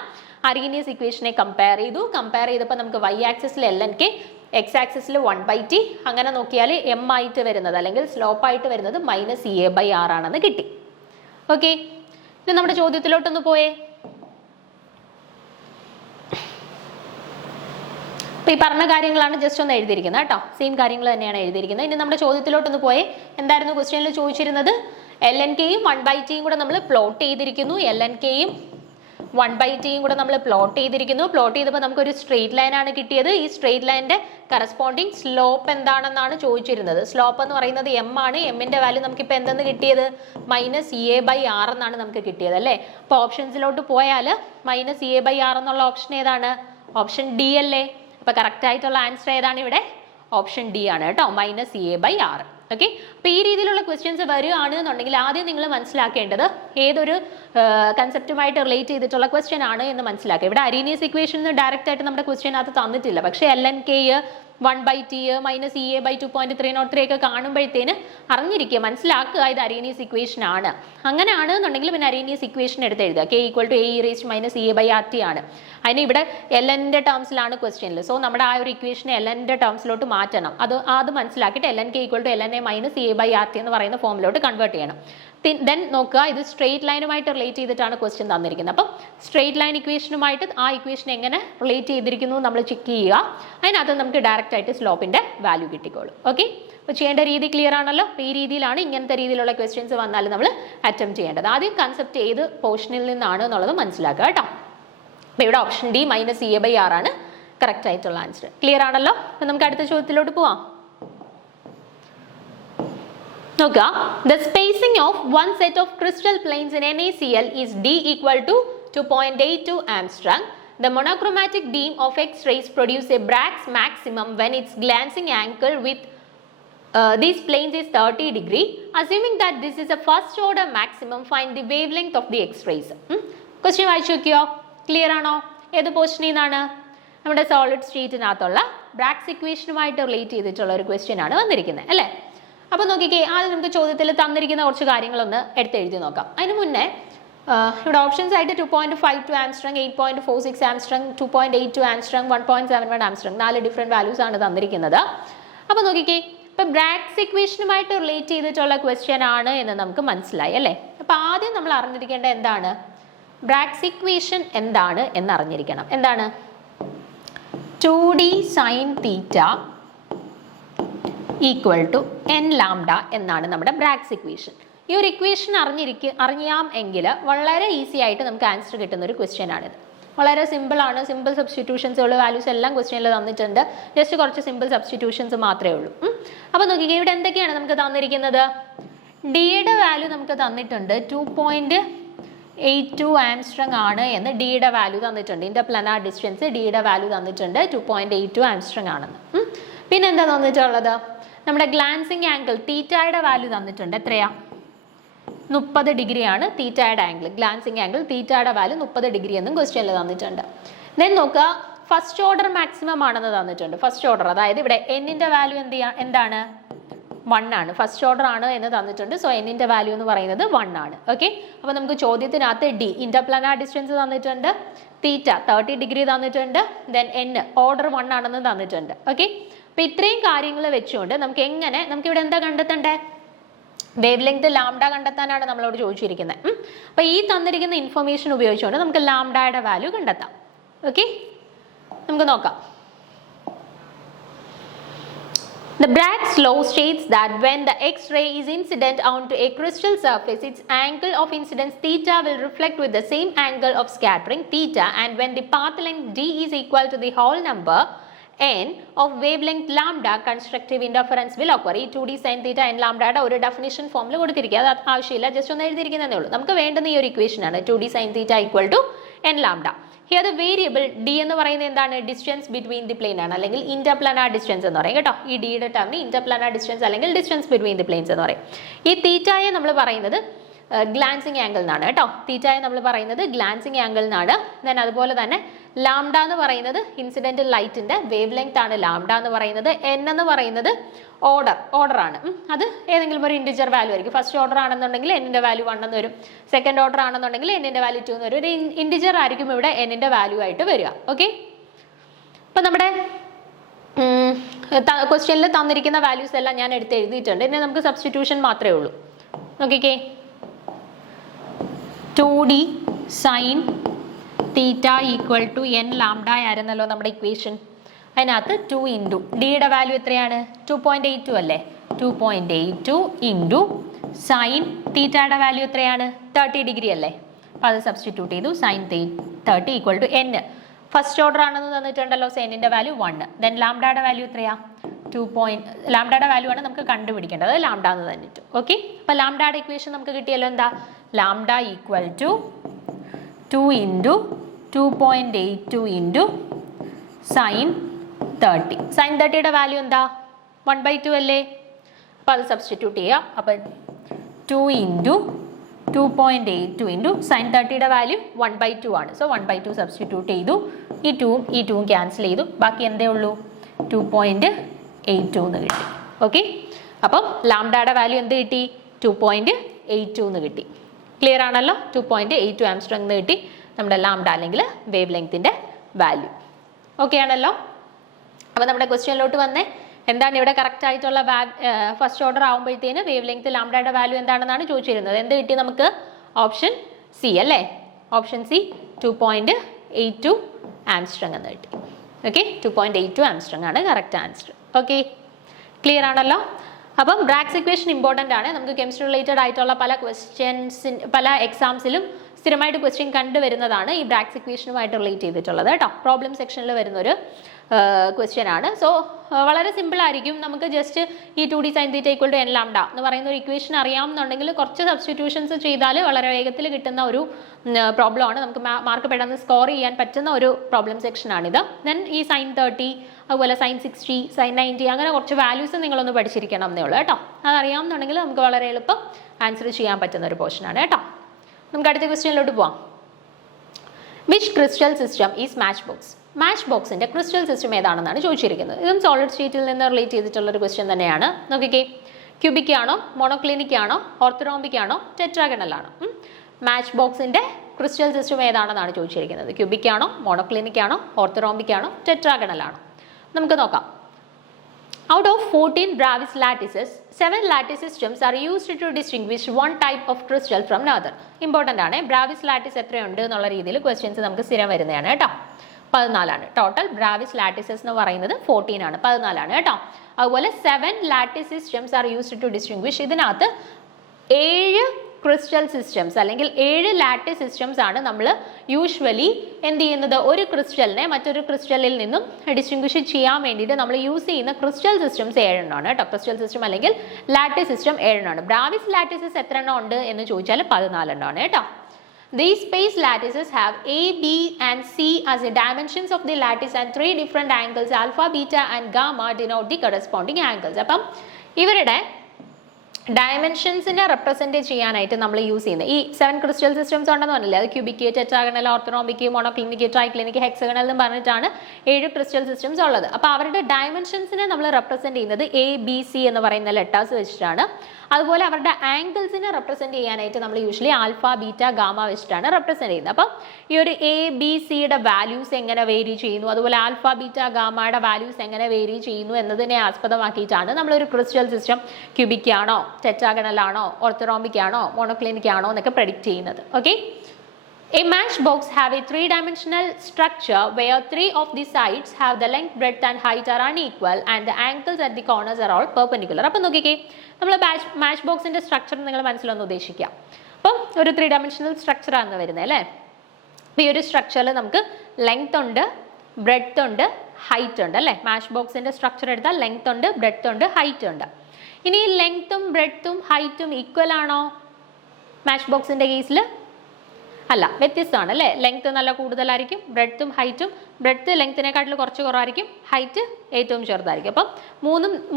അരീനിയസ് ഇക്വേഷനെ കമ്പയർ ചെയ്തപ്പോൾ നമുക്ക് y ആക്സിസിൽ LNK, x ആക്സിസിൽ 1/T, അങ്ങനെ നോക്കിയാൽ m ആയിട്ട് വരുന്നത് അല്ലെങ്കിൽ സ്ലോപ്പ് ആയിട്ട് വരുന്നത് -EA/R ആണെന്ന് കിട്ടി. ഓക്കെ, ഇനി നമ്മുടെ ചോദ്യത്തിലോട്ടൊന്ന് പോയേ. അപ്പോൾ ഈ പറഞ്ഞ കാര്യങ്ങളാണ് ജസ്റ്റ് ഒന്ന് എഴുതിയിരിക്കുന്നത് കേട്ടോ, സെയിം കാര്യങ്ങൾ തന്നെയാണ് എഴുതിയിരിക്കുന്നത്. ഇനി നമ്മുടെ ചോദ്യത്തിലോട്ടൊന്ന് പോയേ. എന്തായിരുന്നു ക്വസ്റ്റ്യനിൽ ചോദിച്ചിരുന്നത്? LNKയും 1/Tയും കൂടെ നമ്മൾ പ്ലോട്ട് ചെയ്തിരിക്കുന്നു. LNKയും 1/t കൂടെ നമ്മൾ പ്ലോട്ട് ചെയ്തിരിക്കുന്നു. പ്ലോട്ട് ചെയ്തപ്പോൾ നമുക്കൊരു സ്ട്രെയിറ്റ് ലൈൻ ആണ് കിട്ടിയത്. ഈ സ്ട്രെയിറ്റ് ലൈനിന്റെ കറസ്പോണ്ടിങ് സ്ലോപ്പ് എന്താണെന്നാണ് ചോദിച്ചിരുന്നത്. സ്ലോപ്പ് എന്ന് പറയുന്നത് m ആണ്. എമ്മിന്റെ വാല്യൂ നമുക്കിപ്പോൾ എന്തെന്ന് കിട്ടിയത്? -EA/r എന്നാണ് നമുക്ക് കിട്ടിയത് അല്ലേ. അപ്പോൾ ഓപ്ഷൻസിലോട്ട് പോയാൽ -EA/r എന്നുള്ള ഓപ്ഷൻ ഏതാണ്? ഓപ്ഷൻ ഡി അല്ലേ. അപ്പോൾ കറക്റ്റ് ആയിട്ടുള്ള ആൻസർ ഏതാണ് ഇവിടെ? ഓപ്ഷൻ ഡി ആണ് കേട്ടോ, -EA/r. ഓക്കെ, അപ്പോൾ ഈ രീതിയിലുള്ള ക്വസ്റ്റ്യൻസ് വരികയാണ് എന്നുണ്ടെങ്കിൽ ആദ്യം നിങ്ങൾ മനസ്സിലാക്കേണ്ടത് ഏതൊരു കൺസെപ്റ്റുമായിട്ട് റിലേറ്റ് ചെയ്തിട്ടുള്ള ക്വസ്റ്റ്യൻ ആണ് എന്ന് മനസ്സിലാക്കുക. ഇവിടെ അരീനിയസ് ഇക്വേഷൻ ഡയറക്റ്റ് ആയിട്ട് നമ്മുടെ ക്വസ്റ്റ്യനകത്ത് തന്നിട്ടില്ല. പക്ഷേ LNK 1/t -EA/2.303 ഒക്കെ കാണുമ്പോഴത്തേന് അറിഞ്ഞിരിക്കുക, മനസ്സിലാക്കുക ഇത് അരീനിയസ് ഇക്വേഷൻ ആണ്. അങ്ങനെയാണ് എന്നുണ്ടെങ്കിൽ പിന്നെ അരീനിയസ് ഇക്വേഷൻ എടുത്ത് എഴുതുക. K = AE⁻⁻RT ആണ്. അതിന് ഇവിടെ LNന്റെ ടേംസിലാണ് ക്വസ്റ്റ്യനിൽ. സോ നമ്മുടെ ആ ഒരു ഇക്വേഷനെ LNന്റെ ടേംസിലോട്ട് മാറ്റണം. അത് മനസ്സിലാക്കിയിട്ട് LNK = LNA-EA/RT എന്ന് പറയുന്ന ഫോമിലോട്ട് കൺവേർട്ട് ചെയ്യണം. ദെൻ നോക്കുക, ഇത് സ്ട്രെയിറ്റ് ലൈനുമായിട്ട് റിലേറ്റ് ചെയ്തിട്ടാണ് ക്വസ്റ്റ്യൻ തന്നിരിക്കുന്നത്. അപ്പം സ്ട്രെയിറ്റ് ലൈൻ ഇക്വേഷനുമായിട്ട് ആ ഇക്വേഷൻ എങ്ങനെ റിലേറ്റ് ചെയ്തിരിക്കുന്നു നമ്മൾ ചെക്ക് ചെയ്യുക. അതിനകത്ത് നമുക്ക് ഡയറക്റ്റ് ആയിട്ട് സ്ലോപ്പിന്റെ വാല്യൂ കിട്ടിക്കോളും. ഓക്കെ, അപ്പോൾ ചെയ്യേണ്ട രീതി ക്ലിയർ ആണല്ലോ. അപ്പോൾ ഈ രീതിയിലാണ് ഇങ്ങനത്തെ രീതിയിലുള്ള ക്വസ്റ്റ്യൻസ് വന്നാൽ നമ്മൾ അറ്റംപ്റ്റ് ചെയ്യേണ്ടത്. ആദ്യം കൺസെപ്റ്റ് ഏത് പോർഷനിൽ നിന്നാണ് എന്നുള്ളത് മനസ്സിലാക്കുക കേട്ടോ. അപ്പോൾ ഇവിടെ ഓപ്ഷൻ ഡി -EA/r ആണ് കറക്റ്റ് ആയിട്ടുള്ള ആൻസർ. ക്ലിയർ ആണല്ലോ. അപ്പോൾ നമുക്ക് അടുത്ത ചോദ്യത്തിലോട്ട് പോവാം. നോക്കുക, the spacing of one set of crystal planes in NaCl is d = 2.82 angstrom. The monochromatic beam of X-rays produce a Bragg's maximum when its glancing angle with these planes is 30 degree. Assuming that this is a first order maximum, find the wavelength of the X-rays. Question വായിച്ചു നോക്കിയോ? Clear ആണോ? ഏത് പോർഷനിൽ നിന്നാണ്? നമ്മുടെ solid സ്റ്റേറ്റിനകത്തുള്ള ബ്രാഗ്സ് ഇക്വേഷനുമായിട്ട് relate ചെയ്തിട്ടുള്ള ഒരു question ആണ് വന്നിരിക്കുന്നത് അല്ലേ. അപ്പോൾ നോക്കിക്കേ, ആദ്യം നമുക്ക് ചോദ്യത്തിൽ തന്നിരിക്കുന്ന കുറച്ച് കാര്യങ്ങളൊന്ന് എടുത്തെഴുതി നോക്കാം. അതിന് മുന്നേ ഇവിടെ ഓപ്ഷൻസ് ആയിട്ട് 2.52 Armstrong, 8.46 Armstrong, 2.82 Armstrong, 1.71 Armstrong 4 different values ആണ് തന്നിരിക്കുന്നത്. അപ്പോൾ നോക്കിക്കേ, ഇപ്പം ബ്രാഗ്സ് ഇക്വേഷനുമായിട്ട് റിലേറ്റ് ചെയ്തിട്ടുള്ള ക്വസ്റ്റ്യൻ ആണ് എന്ന് നമുക്ക് മനസ്സിലായി അല്ലേ. അപ്പോൾ ആദ്യം നമ്മൾ അറിഞ്ഞിരിക്കേണ്ട എന്താണ്? ബ്രാഗ്സ് ഇക്വേഷൻ എന്താണ് എന്ന് അറിഞ്ഞിരിക്കണം. എന്താണ്? 2D sin θ = n ലാംഡ എന്നാണ് നമ്മുടെ ബ്രാഗ്സ് ഇക്വേഷൻ. ഈ ഒരു ഇക്വേഷൻ അറിയാം എങ്കിൽ വളരെ ഈസി ആയിട്ട് നമുക്ക് ആൻസർ കിട്ടുന്ന ഒരു ക്വസ്റ്റ്യൻ ആണിത്. വളരെ സിമ്പിൾ ആണ്. സിമ്പിൾ സബ്സ്റ്റിറ്റ്യൂഷൻസുള്ള വാല്യൂസ് എല്ലാം ക്വസ്റ്റ്യനിൽ തന്നിട്ടുണ്ട്. ജസ്റ്റ് കുറച്ച് സിമ്പിൾ സബ്സ്റ്റിറ്റ്യൂഷൻസ് മാത്രമേ ഉള്ളൂ. അപ്പോൾ നോക്കിക്കേ, ഇവിടെ എന്തൊക്കെയാണ് നമുക്ക് തന്നിരിക്കുന്നത്? ഡിയുടെ വാല്യൂ നമുക്ക് തന്നിട്ടുണ്ട് 2.82 ആംസ്ട്രോങ് ആണ് എന്ന് ഡിയുടെ വാല്യൂ തന്നിട്ടുണ്ട്. ഇന്റർപ്ലാനാർ ഡിസ്റ്റൻസ് ഡിയുടെ വാല്യൂ തന്നിട്ടുണ്ട് 2.82 ആംസ്ട്രോങ് ആണെന്ന്. പിന്നെ എന്താ തന്നിട്ടുള്ളത്? നമ്മുടെ ഗ്ലാൻസിങ് ആംഗിൾ തീറ്റയുടെ വാല്യൂ തന്നിട്ടുണ്ട്. എത്രയാ? 30 ഡിഗ്രിയാണ് തീറ്റയുടെ ആംഗിൾ. ഗ്ലാൻസിങ് ആംഗിൾ തീറ്റയുടെ വാല്യൂ 30 ഡിഗ്രി എന്നും ക്വസ്റ്റ്യനിൽ തന്നിട്ടുണ്ട്. ദെൻ നോക്കുക, ഫസ്റ്റ് ഓർഡർ മാക്സിമം ആണെന്ന് തന്നിട്ടുണ്ട്. ഫസ്റ്റ് ഓർഡർ, അതായത് ഇവിടെ എന്നിന്റെ വാല്യൂ എന്താണ്? 1 ആണ്. ഫസ്റ്റ് ഓർഡർ ആണ് എന്ന് തന്നിട്ടുണ്ട്. സോ എന്നിന്റെ വാല്യൂ എന്ന് പറയുന്നത് 1 ആണ്. ഓക്കെ, അപ്പോൾ നമുക്ക് ചോദ്യത്തിനകത്ത് ഡി ഇന്റർപ്ലാനാർ ഡിസ്റ്റൻസ് തന്നിട്ടുണ്ട്, തീറ്റ 30 ഡിഗ്രി തന്നിട്ടുണ്ട്, ദെൻ എൻ ഓർഡർ 1 ആണെന്ന് തന്നിട്ടുണ്ട്. ഓക്കെ, അപ്പോൾ ഇത്രയും കാര്യങ്ങൾ വെച്ചുകൊണ്ട് നമുക്കിവിടെ എന്താ കണ്ടെത്തണ്ടേ? വേവ് ലെങ്ത് ലാംഡ കണ്ടെത്താനാണ് നമ്മളോട് ചോദിച്ചിരിക്കുന്നത്. അപ്പോൾ ഈ തന്നിരിക്കുന്ന ഇൻഫർമേഷൻ ഉപയോഗിച്ചുകൊണ്ട് നമുക്ക് ലാംഡയുടെ വാല്യൂ കണ്ടെത്താം. ഓക്കെ, നമുക്ക് നോക്കാം. The Bragg's law states that when the X-ray is incident onto a crystal surface, its angle of incidence theta will reflect with the same angle of scattering theta, and when the path length d is equal to the whole number n of wavelength lambda, constructive interference will occur. ഈ 2D sin theta n ലാംഡയുടെ ഒരു definition ഫോമിൽ കൊടുത്തിരിക്കുക. അത് ആവശ്യമില്ല, just ഒന്ന് എഴുതിയിരിക്കുന്നതേ ഉള്ളൂ. നമുക്ക് വേണ്ടുന്ന ഈ ഒരു ഇക്വേഷൻ ആണ് 2D sin theta = n lambda. Here the variable D എന്ന് പറയുന്നത് എന്താണ്? ഡിസ്റ്റൻസ് ബിറ്റ്വീൻ ദി പ്ലെയിൻ ആണ്, അല്ലെങ്കിൽ ഇന്റർപ്ലാനാർ ഡിസ്റ്റൻസ് എന്ന് പറയും കേട്ടോ. ഈ ഡിയുടെ ടേമിന് ഇന്റർപ്ലാനാർ ഡിസ്റ്റൻസ് അല്ലെങ്കിൽ ഡിസ്റ്റൻസ് ബിറ്റ്വീൻ ദി പ്ലെയിൻസ് എന്ന് പറയും. ഈ തീറ്റയെ നമ്മൾ പറയുന്നത് ഗ്ലാൻസിങ് ആംഗിൾ എന്നാണ് കേട്ടോ. തീറ്റയെ നമ്മൾ പറയുന്നത് ഗ്ലാൻസിങ് ആംഗിൾ എന്നാണ്. ദെൻ അതുപോലെ തന്നെ ലാംഡ എന്ന് പറയുന്നത് ഇൻസിഡന്റ് ലൈറ്റിന്റെ വേവ് ലെങ്ത് ആണ് ലാംഡ എന്ന് പറയുന്നത്. എൻ എന്ന് പറയുന്നത് ഓർഡർ ആണ്. അത് ഏതെങ്കിലും ഒരു ഇൻറ്റിജർ വാല്യൂ ആയിരിക്കും. ഫസ്റ്റ് ഓർഡർ ആണെന്നുണ്ടെങ്കിൽ എന്നിന്റെ വാല്യൂ 1 എന്ന് വരും. സെക്കൻഡ് ഓർഡർ ആണെന്നുണ്ടെങ്കിൽ എന്നിന്റെ വാല്യൂ 2 എന്ന് വരും. ഒരു ഇൻറ്റിജർ ആയിരിക്കും ഇവിടെ എന്നിന്റെ വാല്യൂ ആയിട്ട് വരിക. ഓക്കെ, അപ്പൊ നമ്മുടെ ക്വസ്റ്റ്യനിൽ തന്നിരിക്കുന്ന വാല്യൂസ് എല്ലാം ഞാൻ എടുത്ത് എഴുതിയിട്ടുണ്ട്. ഇനി നമുക്ക് സബ്സ്റ്റിറ്റ്യൂഷൻ മാത്രമേ ഉള്ളൂ. നോക്കിക്കേ, 2D sin തീറ്റ = n ലാംഡ ആയിരുന്നല്ലോ നമ്മുടെ ഇക്വേഷൻ. അതിനകത്ത് 2 ഇൻറ്റു ഡിയുടെ വാല്യൂ എത്രയാണ്? 2.82 അല്ലേ? 2.82 ഇൻറ്റു സൈൻ തീറ്റയുടെ വാല്യൂ എത്രയാണ്? 30 ഡിഗ്രി അല്ലേ? അപ്പോൾ അത് സബ്സ്റ്റിറ്റ്യൂട്ട് ചെയ്തു. Sine 30 equal to n. First order ആണെന്ന് തന്നിട്ടുണ്ടല്ലോ. സോ എന്നിൻ്റെ വാല്യൂ 1. ദെൻ ലാംഡയുടെ വാല്യൂ എത്രയാ? 2. ലാംഡയുടെ വാല്യൂ ആണ് നമുക്ക് കണ്ടുപിടിക്കേണ്ടത്. ലാംഡ എന്ന് തന്നിട്ട്. ഓക്കെ, അപ്പോൾ ലാംഡയുടെ ഇക്വേഷൻ നമുക്ക് കിട്ടിയല്ലോ. എന്താ? Lambda equal to 2 into 2.82 into sine 30. Sine 30യുടെ വാല്യൂ എന്താ? 1/2 അല്ലേ? അപ്പോൾ അത് സബ്സ്റ്റിറ്റ്യൂട്ട് ചെയ്യാം. അപ്പം 2 ഇൻറ്റു 2.82 ഇൻറ്റു സൈൻ 30യുടെ വാല്യൂ 1/2 ആണ്. സോ 1/2 സബ്സ്റ്റിറ്റ്യൂട്ട് ചെയ്തു. ഈ 2ഉം ക്യാൻസൽ ചെയ്തു. ബാക്കി എന്തേ ഉള്ളൂ? 2.82 എന്ന് കിട്ടി. ഓക്കെ, അപ്പം ലാംഡയുടെ വാല്യൂ എന്ത് കിട്ടി? 2.82 എന്ന് കിട്ടി. ക്ലിയർ ആണല്ലോ? 2.82 ആംസ്ട്രോങ് എന്ന് കിട്ടി നമ്മുടെ ലാംഡ അല്ലെങ്കിൽ വേവ് ലെങ്തിൻ്റെ വാല്യൂ. ഓക്കെ ആണല്ലോ? അപ്പോൾ നമ്മുടെ ക്വസ്റ്റ്യനിലോട്ട് വന്നേ. എന്താണ് ഇവിടെ കറക്റ്റ് ആയിട്ടുള്ള ഫസ്റ്റ് ഓർഡർ ആകുമ്പോഴത്തേന് വേവ് ലെങ്ത് ലാംഡയുടെ വാല്യൂ എന്താണെന്നാണ് ചോദിച്ചിരുന്നത്. എന്ത് കിട്ടി നമുക്ക്? ഓപ്ഷൻ സി അല്ലേ? ഓപ്ഷൻ സി 2.82 ആംസ്ട്രോങ് എന്ന് കിട്ടി. ഓക്കെ, 2.82 ആംസ്ട്രോങ് ആണ് കറക്റ്റ് ആൻസർ. ഓക്കെ, ക്ലിയർ ആണല്ലോ? അപ്പം ബ്രാഗ്സ് ഇക്വേഷൻ ഇമ്പോർട്ടൻ്റ് ആണ്. നമുക്ക് കെമിസ്ട്രി റിലേറ്റഡ് ആയിട്ടുള്ള പല എക്സാംസിലും സ്ഥിരമായിട്ട് ക്വസ്റ്റ്യൻ കണ്ടുവരുന്നതാണ് ഈ ബ്രാഗ്സ് ഇക്വേഷനുമായിട്ട് റിലേറ്റ് ചെയ്തിട്ടുള്ളത് കേട്ടോ. പ്രോബ്ലം സെക്ഷനിൽ വരുന്നൊരു ക്വസ്റ്റ്യൻ ആണ്. സോ വളരെ സിമ്പിൾ ആയിരിക്കും. നമുക്ക് ജസ്റ്റ് ഈ 2d sin θ = n ലാംഡ എന്ന് പറയുന്ന ഒരു ഇക്വേഷൻ അറിയാമെന്നുണ്ടെങ്കിൽ കുറച്ച് സബ്സ്റ്റിറ്റ്യൂഷൻസ് ചെയ്താൽ വളരെ വേഗത്തിൽ കിട്ടുന്ന ഒരു പ്രോബ്ലം ആണ്. നമുക്ക് മാർക്ക് പെട്ടെന്ന് സ്കോർ ചെയ്യാൻ പറ്റുന്ന ഒരു പ്രോബ്ലം സെക്ഷനാണിത്. ദെൻ ഈ sin 30 അതുപോലെ sin 60 sin 90 അങ്ങനെ കുറച്ച് വാല്യൂസ് നിങ്ങളൊന്ന് പഠിച്ചിരിക്കണം എന്നേ ഉള്ളൂ കേട്ടോ. അതറിയാമെന്നുണ്ടെങ്കിൽ നമുക്ക് വളരെ എളുപ്പം ആൻസർ ചെയ്യാൻ പറ്റുന്ന ഒരു പോർഷനാണ് കേട്ടോ. നമുക്ക് അടുത്ത ക്വസ്റ്റ്യനിലോട്ട് പോവാം. Which crystal system is match box? Match ബോക്സിന്റെ ക്രിസ്റ്റൽ സിസ്റ്റം ഏതാണെന്നാണ് ചോദിച്ചിരിക്കുന്നത്. ഇതും സോളിഡ് സ്റ്റേറ്റിൽ നിന്ന് റിലേറ്റ് ചെയ്തിട്ടുള്ള ഒരു ക്വസ്റ്റ്യൻ തന്നെയാണ്. നോക്കിക്കേ, ക്യൂബിക് ആണോ, മോണോക്ലിനിക് ആണോ, ഓർത്തോറോംബിക് ആണോ, ടെട്രാഗണൽ ആണോ? മാച്ച് ബോക്സിന്റെ ക്രിസ്റ്റൽ സിസ്റ്റം ഏതാണെന്നാണ് ചോദിച്ചിരിക്കുന്നത്. ക്യൂബിക് ആണോ, മോണോക്ലിനിക് ആണോ, ഓർത്തോറോംബിക് ആണോ, ടെട്രാഗണൽ ആണോ? നമുക്ക് നോക്കാം. Out of 14 Bravis lattices, 7 lattice systems are used to distinguish one type of crystal from another. Important ആണ്. Bravis lattice എത്രയുണ്ട് എന്നുള്ള രീതിയിൽ ക്വസ്റ്റ്യൻസ് നമുക്ക് സ്ഥിരം വരുന്നതാണ് കേട്ടോ. 14 ആണ് ടോട്ടൽ. ബ്രാവിസ് ലാറ്റിസസ് എന്ന് പറയുന്നത് 14 ആണ്, 14 ആണ് കേട്ടോ. അതുപോലെ 7 lattice systems are used to distinguish. ഇതിനകത്ത് 7 ക്രിസ്റ്റൽ സിസ്റ്റംസ് അല്ലെങ്കിൽ 7 ലാറ്റിസ് സിസ്റ്റംസ് ആണ് നമ്മൾ യൂഷ്വലി എന്ത് ചെയ്യുന്നത്? ഒരു ക്രിസ്റ്റലിനെ മറ്റൊരു ക്രിസ്റ്റലിൽ നിന്നും ഡിസ്റ്റിംഗ്വിഷ് ചെയ്യാൻ വേണ്ടിയിട്ട് നമ്മൾ യൂസ് ചെയ്യുന്ന ക്രിസ്റ്റൽ സിസ്റ്റംസ് 7 എണ്ണമാണ് കേട്ടോ. ക്രിസ്റ്റൽ സിസ്റ്റം അല്ലെങ്കിൽ ലാറ്റിസ് സിസ്റ്റം 7 എണ്ണമാണ്. ബ്രാവിസ് ലാറ്റിസസ് എത്ര എണ്ണം ഉണ്ട് എന്ന് ചോദിച്ചാൽ 14 എണ്ണമാണ് കേട്ടോ. These space lattices have A, B and C as the dimensions of the lattice and 3 different angles alpha, beta and gamma denote the corresponding angles. അപ്പം ഇവരുടെ ഡയമെൻഷൻസിനെ റെപ്രസെന്റ് ചെയ്യാനായിട്ട് നമ്മൾ യൂസ് ചെയ്യുന്നത് ഈ 7 ക്രിസ്റ്റൽ സിസ്റ്റംസ് ഉണ്ടെന്ന് പറഞ്ഞില്ലേ. അത് cubic, tetragonal, orthorhombic, monoclinic, triclinic, hexagonal എന്ന് പറഞ്ഞിട്ടാണ് 7 ക്രിസ്റ്റൽ സിസ്റ്റംസ് ഉള്ളത്. അപ്പോൾ അവരുടെ ഡയമെൻഷൻസിനെ നമ്മൾ റെപ്രസെന്റ് ചെയ്യുന്നത് A, B, C എന്ന് പറയുന്ന ലെറ്റേഴ്സ് വെച്ചിട്ടാണ്. അതുപോലെ അവരുടെ ആംഗിൾസിനെ റെപ്രസെന്റ് ചെയ്യാനായിട്ട് നമ്മൾ യൂഷ്വലി ആൽഫ, ബീറ്റ, ഗാമ വെച്ചിട്ടാണ് റെപ്രസെന്റ് ചെയ്യുന്നത്. അപ്പം ഈ ഒരു A, B, C-യുടെ വാല്യൂസ് എങ്ങനെ വേരി ചെയ്യുന്നു, അതുപോലെ ആൽഫ, ബീറ്റ, ഗാമയുടെ വാല്യൂസ് എങ്ങനെ വേരി ചെയ്യുന്നു എന്നതിനെ ആസ്പദമാക്കിയിട്ടാണ് നമ്മളൊരു ക്രിസ്റ്റൽ സിസ്റ്റം ക്യൂബിക് ആണോ, ടെട്രാഗണൽ ആണോ, ഓർത്തോറോംബിക് ആണോ, മോണോക്ലിനിക് ആണോ എന്നൊക്കെ പ്രെഡിക്റ്റ് ചെയ്യുന്നത്. Okay, a matchbox have a 3-dimensional structure where 3 of the sides have the length, breadth and height are unequal and the angles at the corners are all perpendicular. അപ്പം നോക്കിക്കേ, നമ്മൾ match ബോക്സിന്റെ structure നിങ്ങൾ മനസ്സിലൊന്ന് ഉദ്ദേശിക്കാം. അപ്പം ഒരു 3-dimensional structure ആണ് വരുന്നത് അല്ലേ. അപ്പോൾ ഈ ഒരു സ്ട്രക്ചറിൽ നമുക്ക് ലെങ്ത് ഉണ്ട്, ബ്രെഡ്ത്ത് ഉണ്ട്, ഹൈറ്റ് ഉണ്ട് അല്ലേ. മാച്ച് ബോക്സിന്റെ സ്ട്രക്ചർ എടുത്താൽ ലെങ്ത് ഉണ്ട്, ബ്രെഡ്ത്ത് ഉണ്ട്, ഹൈറ്റ് ഉണ്ട്. ഇനി ലെങ്ത്തും ബ്രെഡ്ത്തും ഹൈറ്റും ഈക്വൽ ആണോ മാച്ച് ബോക്സിന്റെ കേസിൽ? അല്ല, വ്യത്യസ്തമാണ് അല്ലേ. ലെങ്ത് നല്ല കൂടുതലായിരിക്കും, ബ്രെഡ്ത്തും ഹൈറ്റും ബ്രെഡ്ത്ത് ലെങ്ത്തിനെക്കാട്ടിൽ കുറച്ച് കുറവായിരിക്കും, ഹൈറ്റ് ഏറ്റവും ചെറുതായിരിക്കും. അപ്പം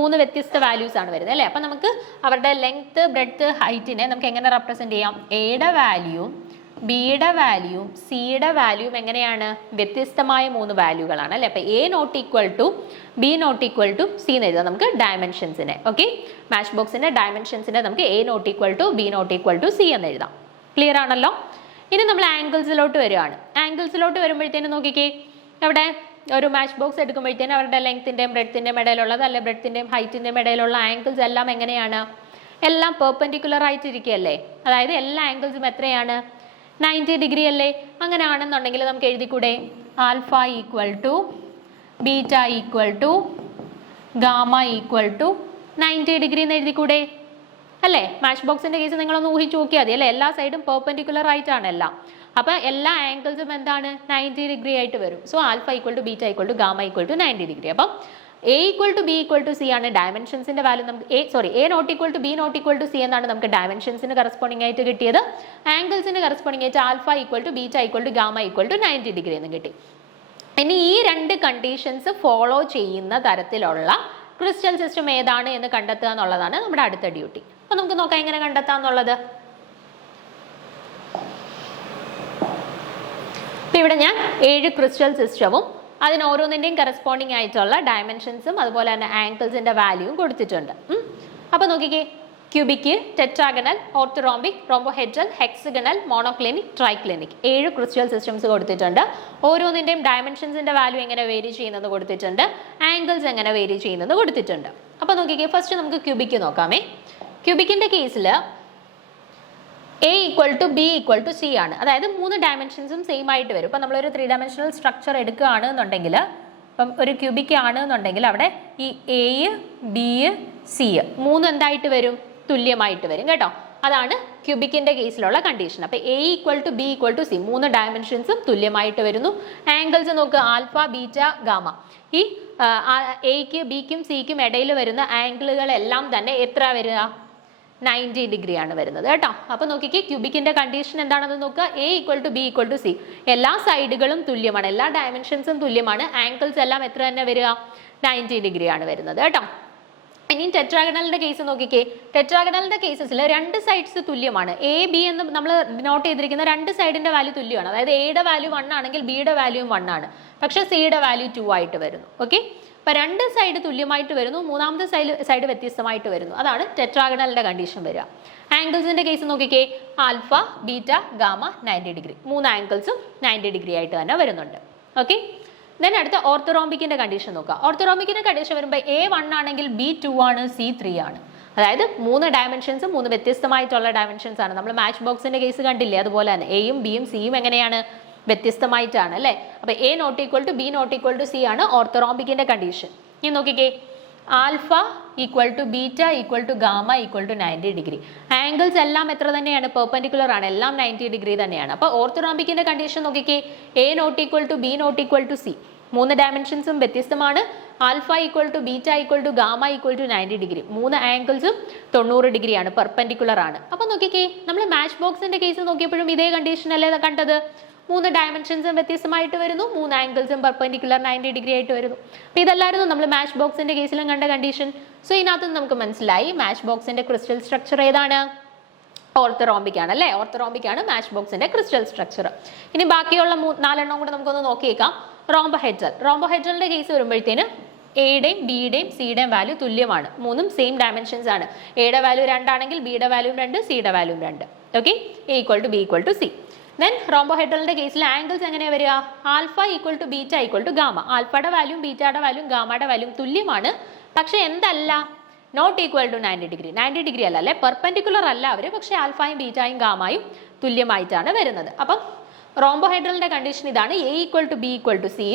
മൂന്ന് വ്യത്യസ്ത വാല്യൂസ് ആണ് വരുന്നത് അല്ലേ. അപ്പം നമുക്ക് അവരുടെ ലെങ്ത്ത്, ബ്രെഡ്ത്ത്, ഹൈറ്റിനെ നമുക്ക് എങ്ങനെ റെപ്രസെന്റ് ചെയ്യാം? എയുടെ വാല്യൂവും ബിയുടെ വാല്യൂവും സിയുടെ വാല്യൂവും എങ്ങനെയാണ്? വ്യത്യസ്തമായ 3 വാല്യൂകളാണ് അല്ലേ. അപ്പം A not equal to B not equal to C എന്ന് എഴുതാം നമുക്ക് ഡയമെൻഷൻസിനെ. ഓക്കെ, മാച്ച് ബോക്സിന്റെ ഡയമെൻഷൻസിനെ നമുക്ക് A not equal to B not equal to C എന്ന് എഴുതാം. ക്ലിയർ ആണല്ലോ. ഇനി നമ്മൾ ആംഗിൾസിലോട്ട് വരുവാണ്. ആംഗിൾസിലോട്ട് വരുമ്പോഴത്തേനും നോക്കിക്കേ, അവിടെ ഒരു മാച്ച് ബോക്സ് എടുക്കുമ്പോഴത്തേനും അവരുടെ ലെങ്ത്തിൻ്റെയും ബ്രെഡ്ത്തിൻ്റെയും ഇടയിലുള്ളത് അല്ലെ ബ്രെഡ്ത്തിൻ്റെയും ഹൈറ്റിൻ്റെയും ഇടയിലുള്ള ആംഗിൾസ് എല്ലാം എങ്ങനെയാണ്? എല്ലാം പെർപെൻഡിക്കുലർ ആയിട്ടിരിക്കുകയല്ലേ. അതായത് എല്ലാ ആംഗിൾസും എത്രയാണ്? 90 ഡിഗ്രി അല്ലേ. അങ്ങനെ ആണെന്നുണ്ടെങ്കിൽ നമുക്ക് എഴുതിക്കൂടെ? Alpha equal to beta equal to gamma equal to 90 degree എന്ന് എഴുതിക്കൂടെ അല്ലേ? മാച്ച് ബോക്സിന്റെ കേസ് നിങ്ങളൊന്ന് ഊഹിച്ച് നോക്കിയാൽ മതി അല്ലേ? എല്ലാ സൈഡും പെർപെൻഡിക്കുലർ ആയിട്ടാണ് എല്ലാം. അപ്പൊ എല്ലാ ആംഗിൾസും എന്താണ് 90 ഡിഗ്രി ആയിട്ട് വരും. So alpha equal to beta equal to gamma equal to 90 degree. അപ്പം A equal to B equal to C ആണ് ഡയമെൻഷൻസിന്റെ വാല്യൂ. നമുക്ക് A not equal to B not equal to C എന്നാണ് നമുക്ക് ഡയമെൻഷൻസിന് കറസ്പോണ്ടിങ് ആയിട്ട് കിട്ടിയത്. ആംഗിൾസിന് കറസ്പോണ്ടിങ് ആയിട്ട് alpha equal to beta equal to gamma equal to 90 degree എന്ന് കിട്ടി. ഇനി ഈ രണ്ട് കണ്ടീഷൻസ് ഫോളോ ചെയ്യുന്ന തരത്തിലുള്ള ക്രിസ്റ്റൽ സിസ്റ്റം ഏതാണ് എന്ന് കണ്ടെത്തുക എന്നുള്ളതാണ് നമ്മുടെ അടുത്ത ഡ്യൂട്ടി. അപ്പൊ നമുക്ക് നോക്കാം എങ്ങനെ കണ്ടെത്താന്നുള്ളത്. അപ്പൊ ഇവിടെ ഞാൻ 7 ക്രിസ്റ്റൽ സിസ്റ്റവും അതിന് ഓരോന്നിന്റെയും കറസ്പോണ്ടിങ് ആയിട്ടുള്ള ഡയമെൻഷൻസും അതുപോലെ തന്നെ ആംഗിൾസിന്റെ വാല്യൂവും കൊടുത്തിട്ടുണ്ട്. അപ്പൊ നോക്കിക്കേ, cubic, tetragonal, orthorhombic, rhombohedral, hexagonal, monoclinic, triclinic 7 crystal systems കൊടുത്തിട്ടുണ്ട്. ഓരോന്നിന്റെയും ഡയമെൻഷൻസിന്റെ വാല്യൂ എങ്ങനെ വേരി ചെയ്യുന്നത് കൊടുത്തിട്ടുണ്ട്, ആംഗിൾസ് എങ്ങനെ വേരി ചെയ്യുന്നത് കൊടുത്തിട്ടുണ്ട്. അപ്പൊ നോക്കിക്കേ, ഫസ്റ്റ് നമുക്ക് ക്യൂബിക് നോക്കാമേ. ക്യൂബിക്കിന്റെ കേസിൽ A equal to B equal to C ആണ്. അതായത് 3 ഡയമെൻഷൻസും സെയിം ആയിട്ട് വരും. ഇപ്പം നമ്മളൊരു 3 ഡയമെൻഷണൽ സ്ട്രക്ചർ എടുക്കുകയാണ് എന്നുണ്ടെങ്കിൽ, ഇപ്പം ഒരു ക്യൂബിക് ആണ് എന്നുണ്ടെങ്കിൽ അവിടെ ഈ എ, ബി, സി 3 എന്തായിട്ട് വരും? തുല്യമായിട്ട് വരും കേട്ടോ. അതാണ് ക്യൂബിക്കിന്റെ കേസിലുള്ള കണ്ടീഷൻ. അപ്പൊ A equal to B equal to C 3 ഡയമെൻഷൻസും തുല്യമായിട്ട് വരുന്നു. ആംഗിൾസ് നോക്കുക, ആൽഫ, ബീറ്റ, ഗാമ. ഈ എയ്ക്ക്, ബിക്കും സിക്കും ഇടയിൽ വരുന്ന ആംഗിളുകളെല്ലാം തന്നെ എത്ര വരിക? 90 ഡിഗ്രി ആണ് വരുന്നത് കേട്ടോ. അപ്പൊ നോക്കിക്കേ, ക്യൂബിക്കിന്റെ കണ്ടീഷൻ എന്താണെന്ന് നോക്കുക. A equal to B equal to C, എല്ലാ സൈഡുകളും തുല്യമാണ്, എല്ലാ ഡയമെൻഷൻസും തുല്യമാണ്. ആംഗിൾസ് എല്ലാം എത്ര തന്നെ വരിക? 90 ഡിഗ്രി ആണ് വരുന്നത് കേട്ടോ. ഇനി ടെട്രാഗണലിന്റെ കേസ് നോക്കിക്കേ. ടെട്രാഗണലിന്റെ കേസസിൽ 2 സൈഡ്സ് തുല്യമാണ്. എ, ബി എന്ന് നമ്മൾ നോട്ട് ചെയ്തിരിക്കുന്ന 2 സൈഡിന്റെ വാല്യൂ തുല്യമാണ്. അതായത് എയുടെ വാല്യൂ 1 ആണെങ്കിൽ ബിയുടെ വാല്യൂ 1 ആണ്, പക്ഷെ സിയുടെ വാല്യൂ 2 ആയിട്ട് വരുന്നു. ഓക്കെ, അപ്പൊ 2 സൈഡ് തുല്യമായിട്ട് വരുന്നു, മൂന്നാമത്തെ സൈഡ് വ്യത്യസ്തമായിട്ട് വരുന്നു. അതാണ് ടെട്രാഗണലിന്റെ കണ്ടീഷൻ വരിക. ആംഗിൾസിന്റെ കേസ് നോക്കിക്കേ, ആൽഫ, ബീറ്റ, ഗാമ 90 ഡിഗ്രി. 3 ആംഗിൾസും 90 ഡിഗ്രി ആയിട്ട് തന്നെ വരുന്നുണ്ട്. ഓക്കെ, ദെൻ അടുത്ത ഓർത്തോറോംബിക്കിന്റെ കണ്ടീഷൻ നോക്കുക. ഓർത്തോറോംബിക്കിന്റെ കണ്ടീഷൻ വരുമ്പോൾ എ 1 ആണെങ്കിൽ ബി 2 ആണ്, സി 3 ആണ്. അതായത് 3 ഡയമെൻഷൻസും 3 വ്യത്യസ്തമായിട്ടുള്ള ഡയമെൻഷൻസ് ആണ്. നമ്മൾ മാച്ച് ബോക്സിന്റെ കേസ് കണ്ടില്ലേ, അതുപോലെ തന്നെ എയും ബിയും സിയും എങ്ങനെയാണ്? വ്യത്യസ്തമായിട്ടാണ് അല്ലേ? അപ്പൊ A not equal to B not equal to C ആണ് ഓർത്തോറോംബിക്കിന്റെ കണ്ടീഷൻ. ഇനി നോക്കിക്കേ, alpha equal to beta equal to gamma equal to 90 degree. Angles എല്ലാം എത്ര തന്നെയാണ്? പെർപെൻഡിക്കുലർ ആണ്, എല്ലാം 90 ഡിഗ്രി തന്നെയാണ്. അപ്പൊ ഓർത്തോറോംബിക്കിന്റെ കണ്ടീഷൻ നോക്കിക്കേ, A not equal to B not equal to C, 3 ഡയമെൻഷൻസും വ്യത്യസ്തമാണ്. Alpha equal to beta equal to gamma equal to 90 degree. 3 ആംഗിൾസും 90 ഡിഗ്രി ആണ്, പെർപെൻഡിക്കുലർ ആണ്. അപ്പൊ നോക്കിക്കേ, നമ്മൾ മാച്ച് ബോക്സിന്റെ കേസ് നോക്കിയപ്പോഴും ഇതേ കണ്ടീഷൻ അല്ലേ കണ്ടത്? 3 ഡയമെൻഷൻസും വ്യത്യസ്തമായിട്ട് വരുന്നു, 3 ആംഗിൾസും പെർപെൻഡിക്കുലർ 90 ഡിഗ്രി ആയിട്ട് വരുന്നു. അപ്പൊ ഇതല്ലായിരുന്നു നമ്മൾ മാച്ച് ബോക്സിന്റെ കേസിലും കണ്ട കണ്ടീഷൻ. സോ ഇതിനകത്ത് നമുക്ക് മനസ്സിലായി മാച്ച് ബോക്സിന്റെ ക്രിസ്റ്റൽ സ്ട്രക്ചർ ഏതാണ്? ഓർത്തോറോംബിക് ആണ് അല്ലേ? ഓർത്തോറോംബിക് ആണ് മാച്ച് ബോക്സിന്റെ ക്രിസ്റ്റൽ സ്ട്രക്ചർ. ഇനി ബാക്കിയുള്ള 4 എണ്ണം കൂടെ നമുക്കൊന്ന് നോക്കിയേക്കാം. റോംബോഹെഡ്രൽ. റോംബോഹെഡ്രലിന്റെ കേസ് വരുമ്പോഴത്തേന് എയുടെയും ബിയുടെയും സിയുടെയും വാല്യൂ തുല്യമാണ്, 3ഉം സെയിം ഡയമെൻഷൻസ് ആണ്. എയുടെ വാല്യൂ 2 ആണെങ്കിൽ ബിയുടെ വാല്യൂ 2, സിയുടെ value 2. Okay, A equal to B equal to C. Then റോംബോഹെഡ്രലിന്റെ കേസിൽ ആംഗിൾസ് എങ്ങനെയാണ് വരിക? Alpha equal to beta equal to gamma. ആൽഫയുടെ വാല്യൂം ബീറ്റയുടെ വാല്യൂം ഗാമയുടെ വാല്യൂം തുല്യമാണ്, പക്ഷെ എന്തല്ല? Not equal to 90 degree. 90 degree അല്ല അല്ലെ, പെർപെൻഡിക്കുലർ അല്ല അവര്, പക്ഷെ ആൽഫയും ബീറ്റയും ഗാമയും തുല്യമായിട്ടാണ് വരുന്നത്. അപ്പം റോംബോഹെഡ്രലിന്റെ കണ്ടീഷൻ ഇതാണ്, A equal to B equal to C,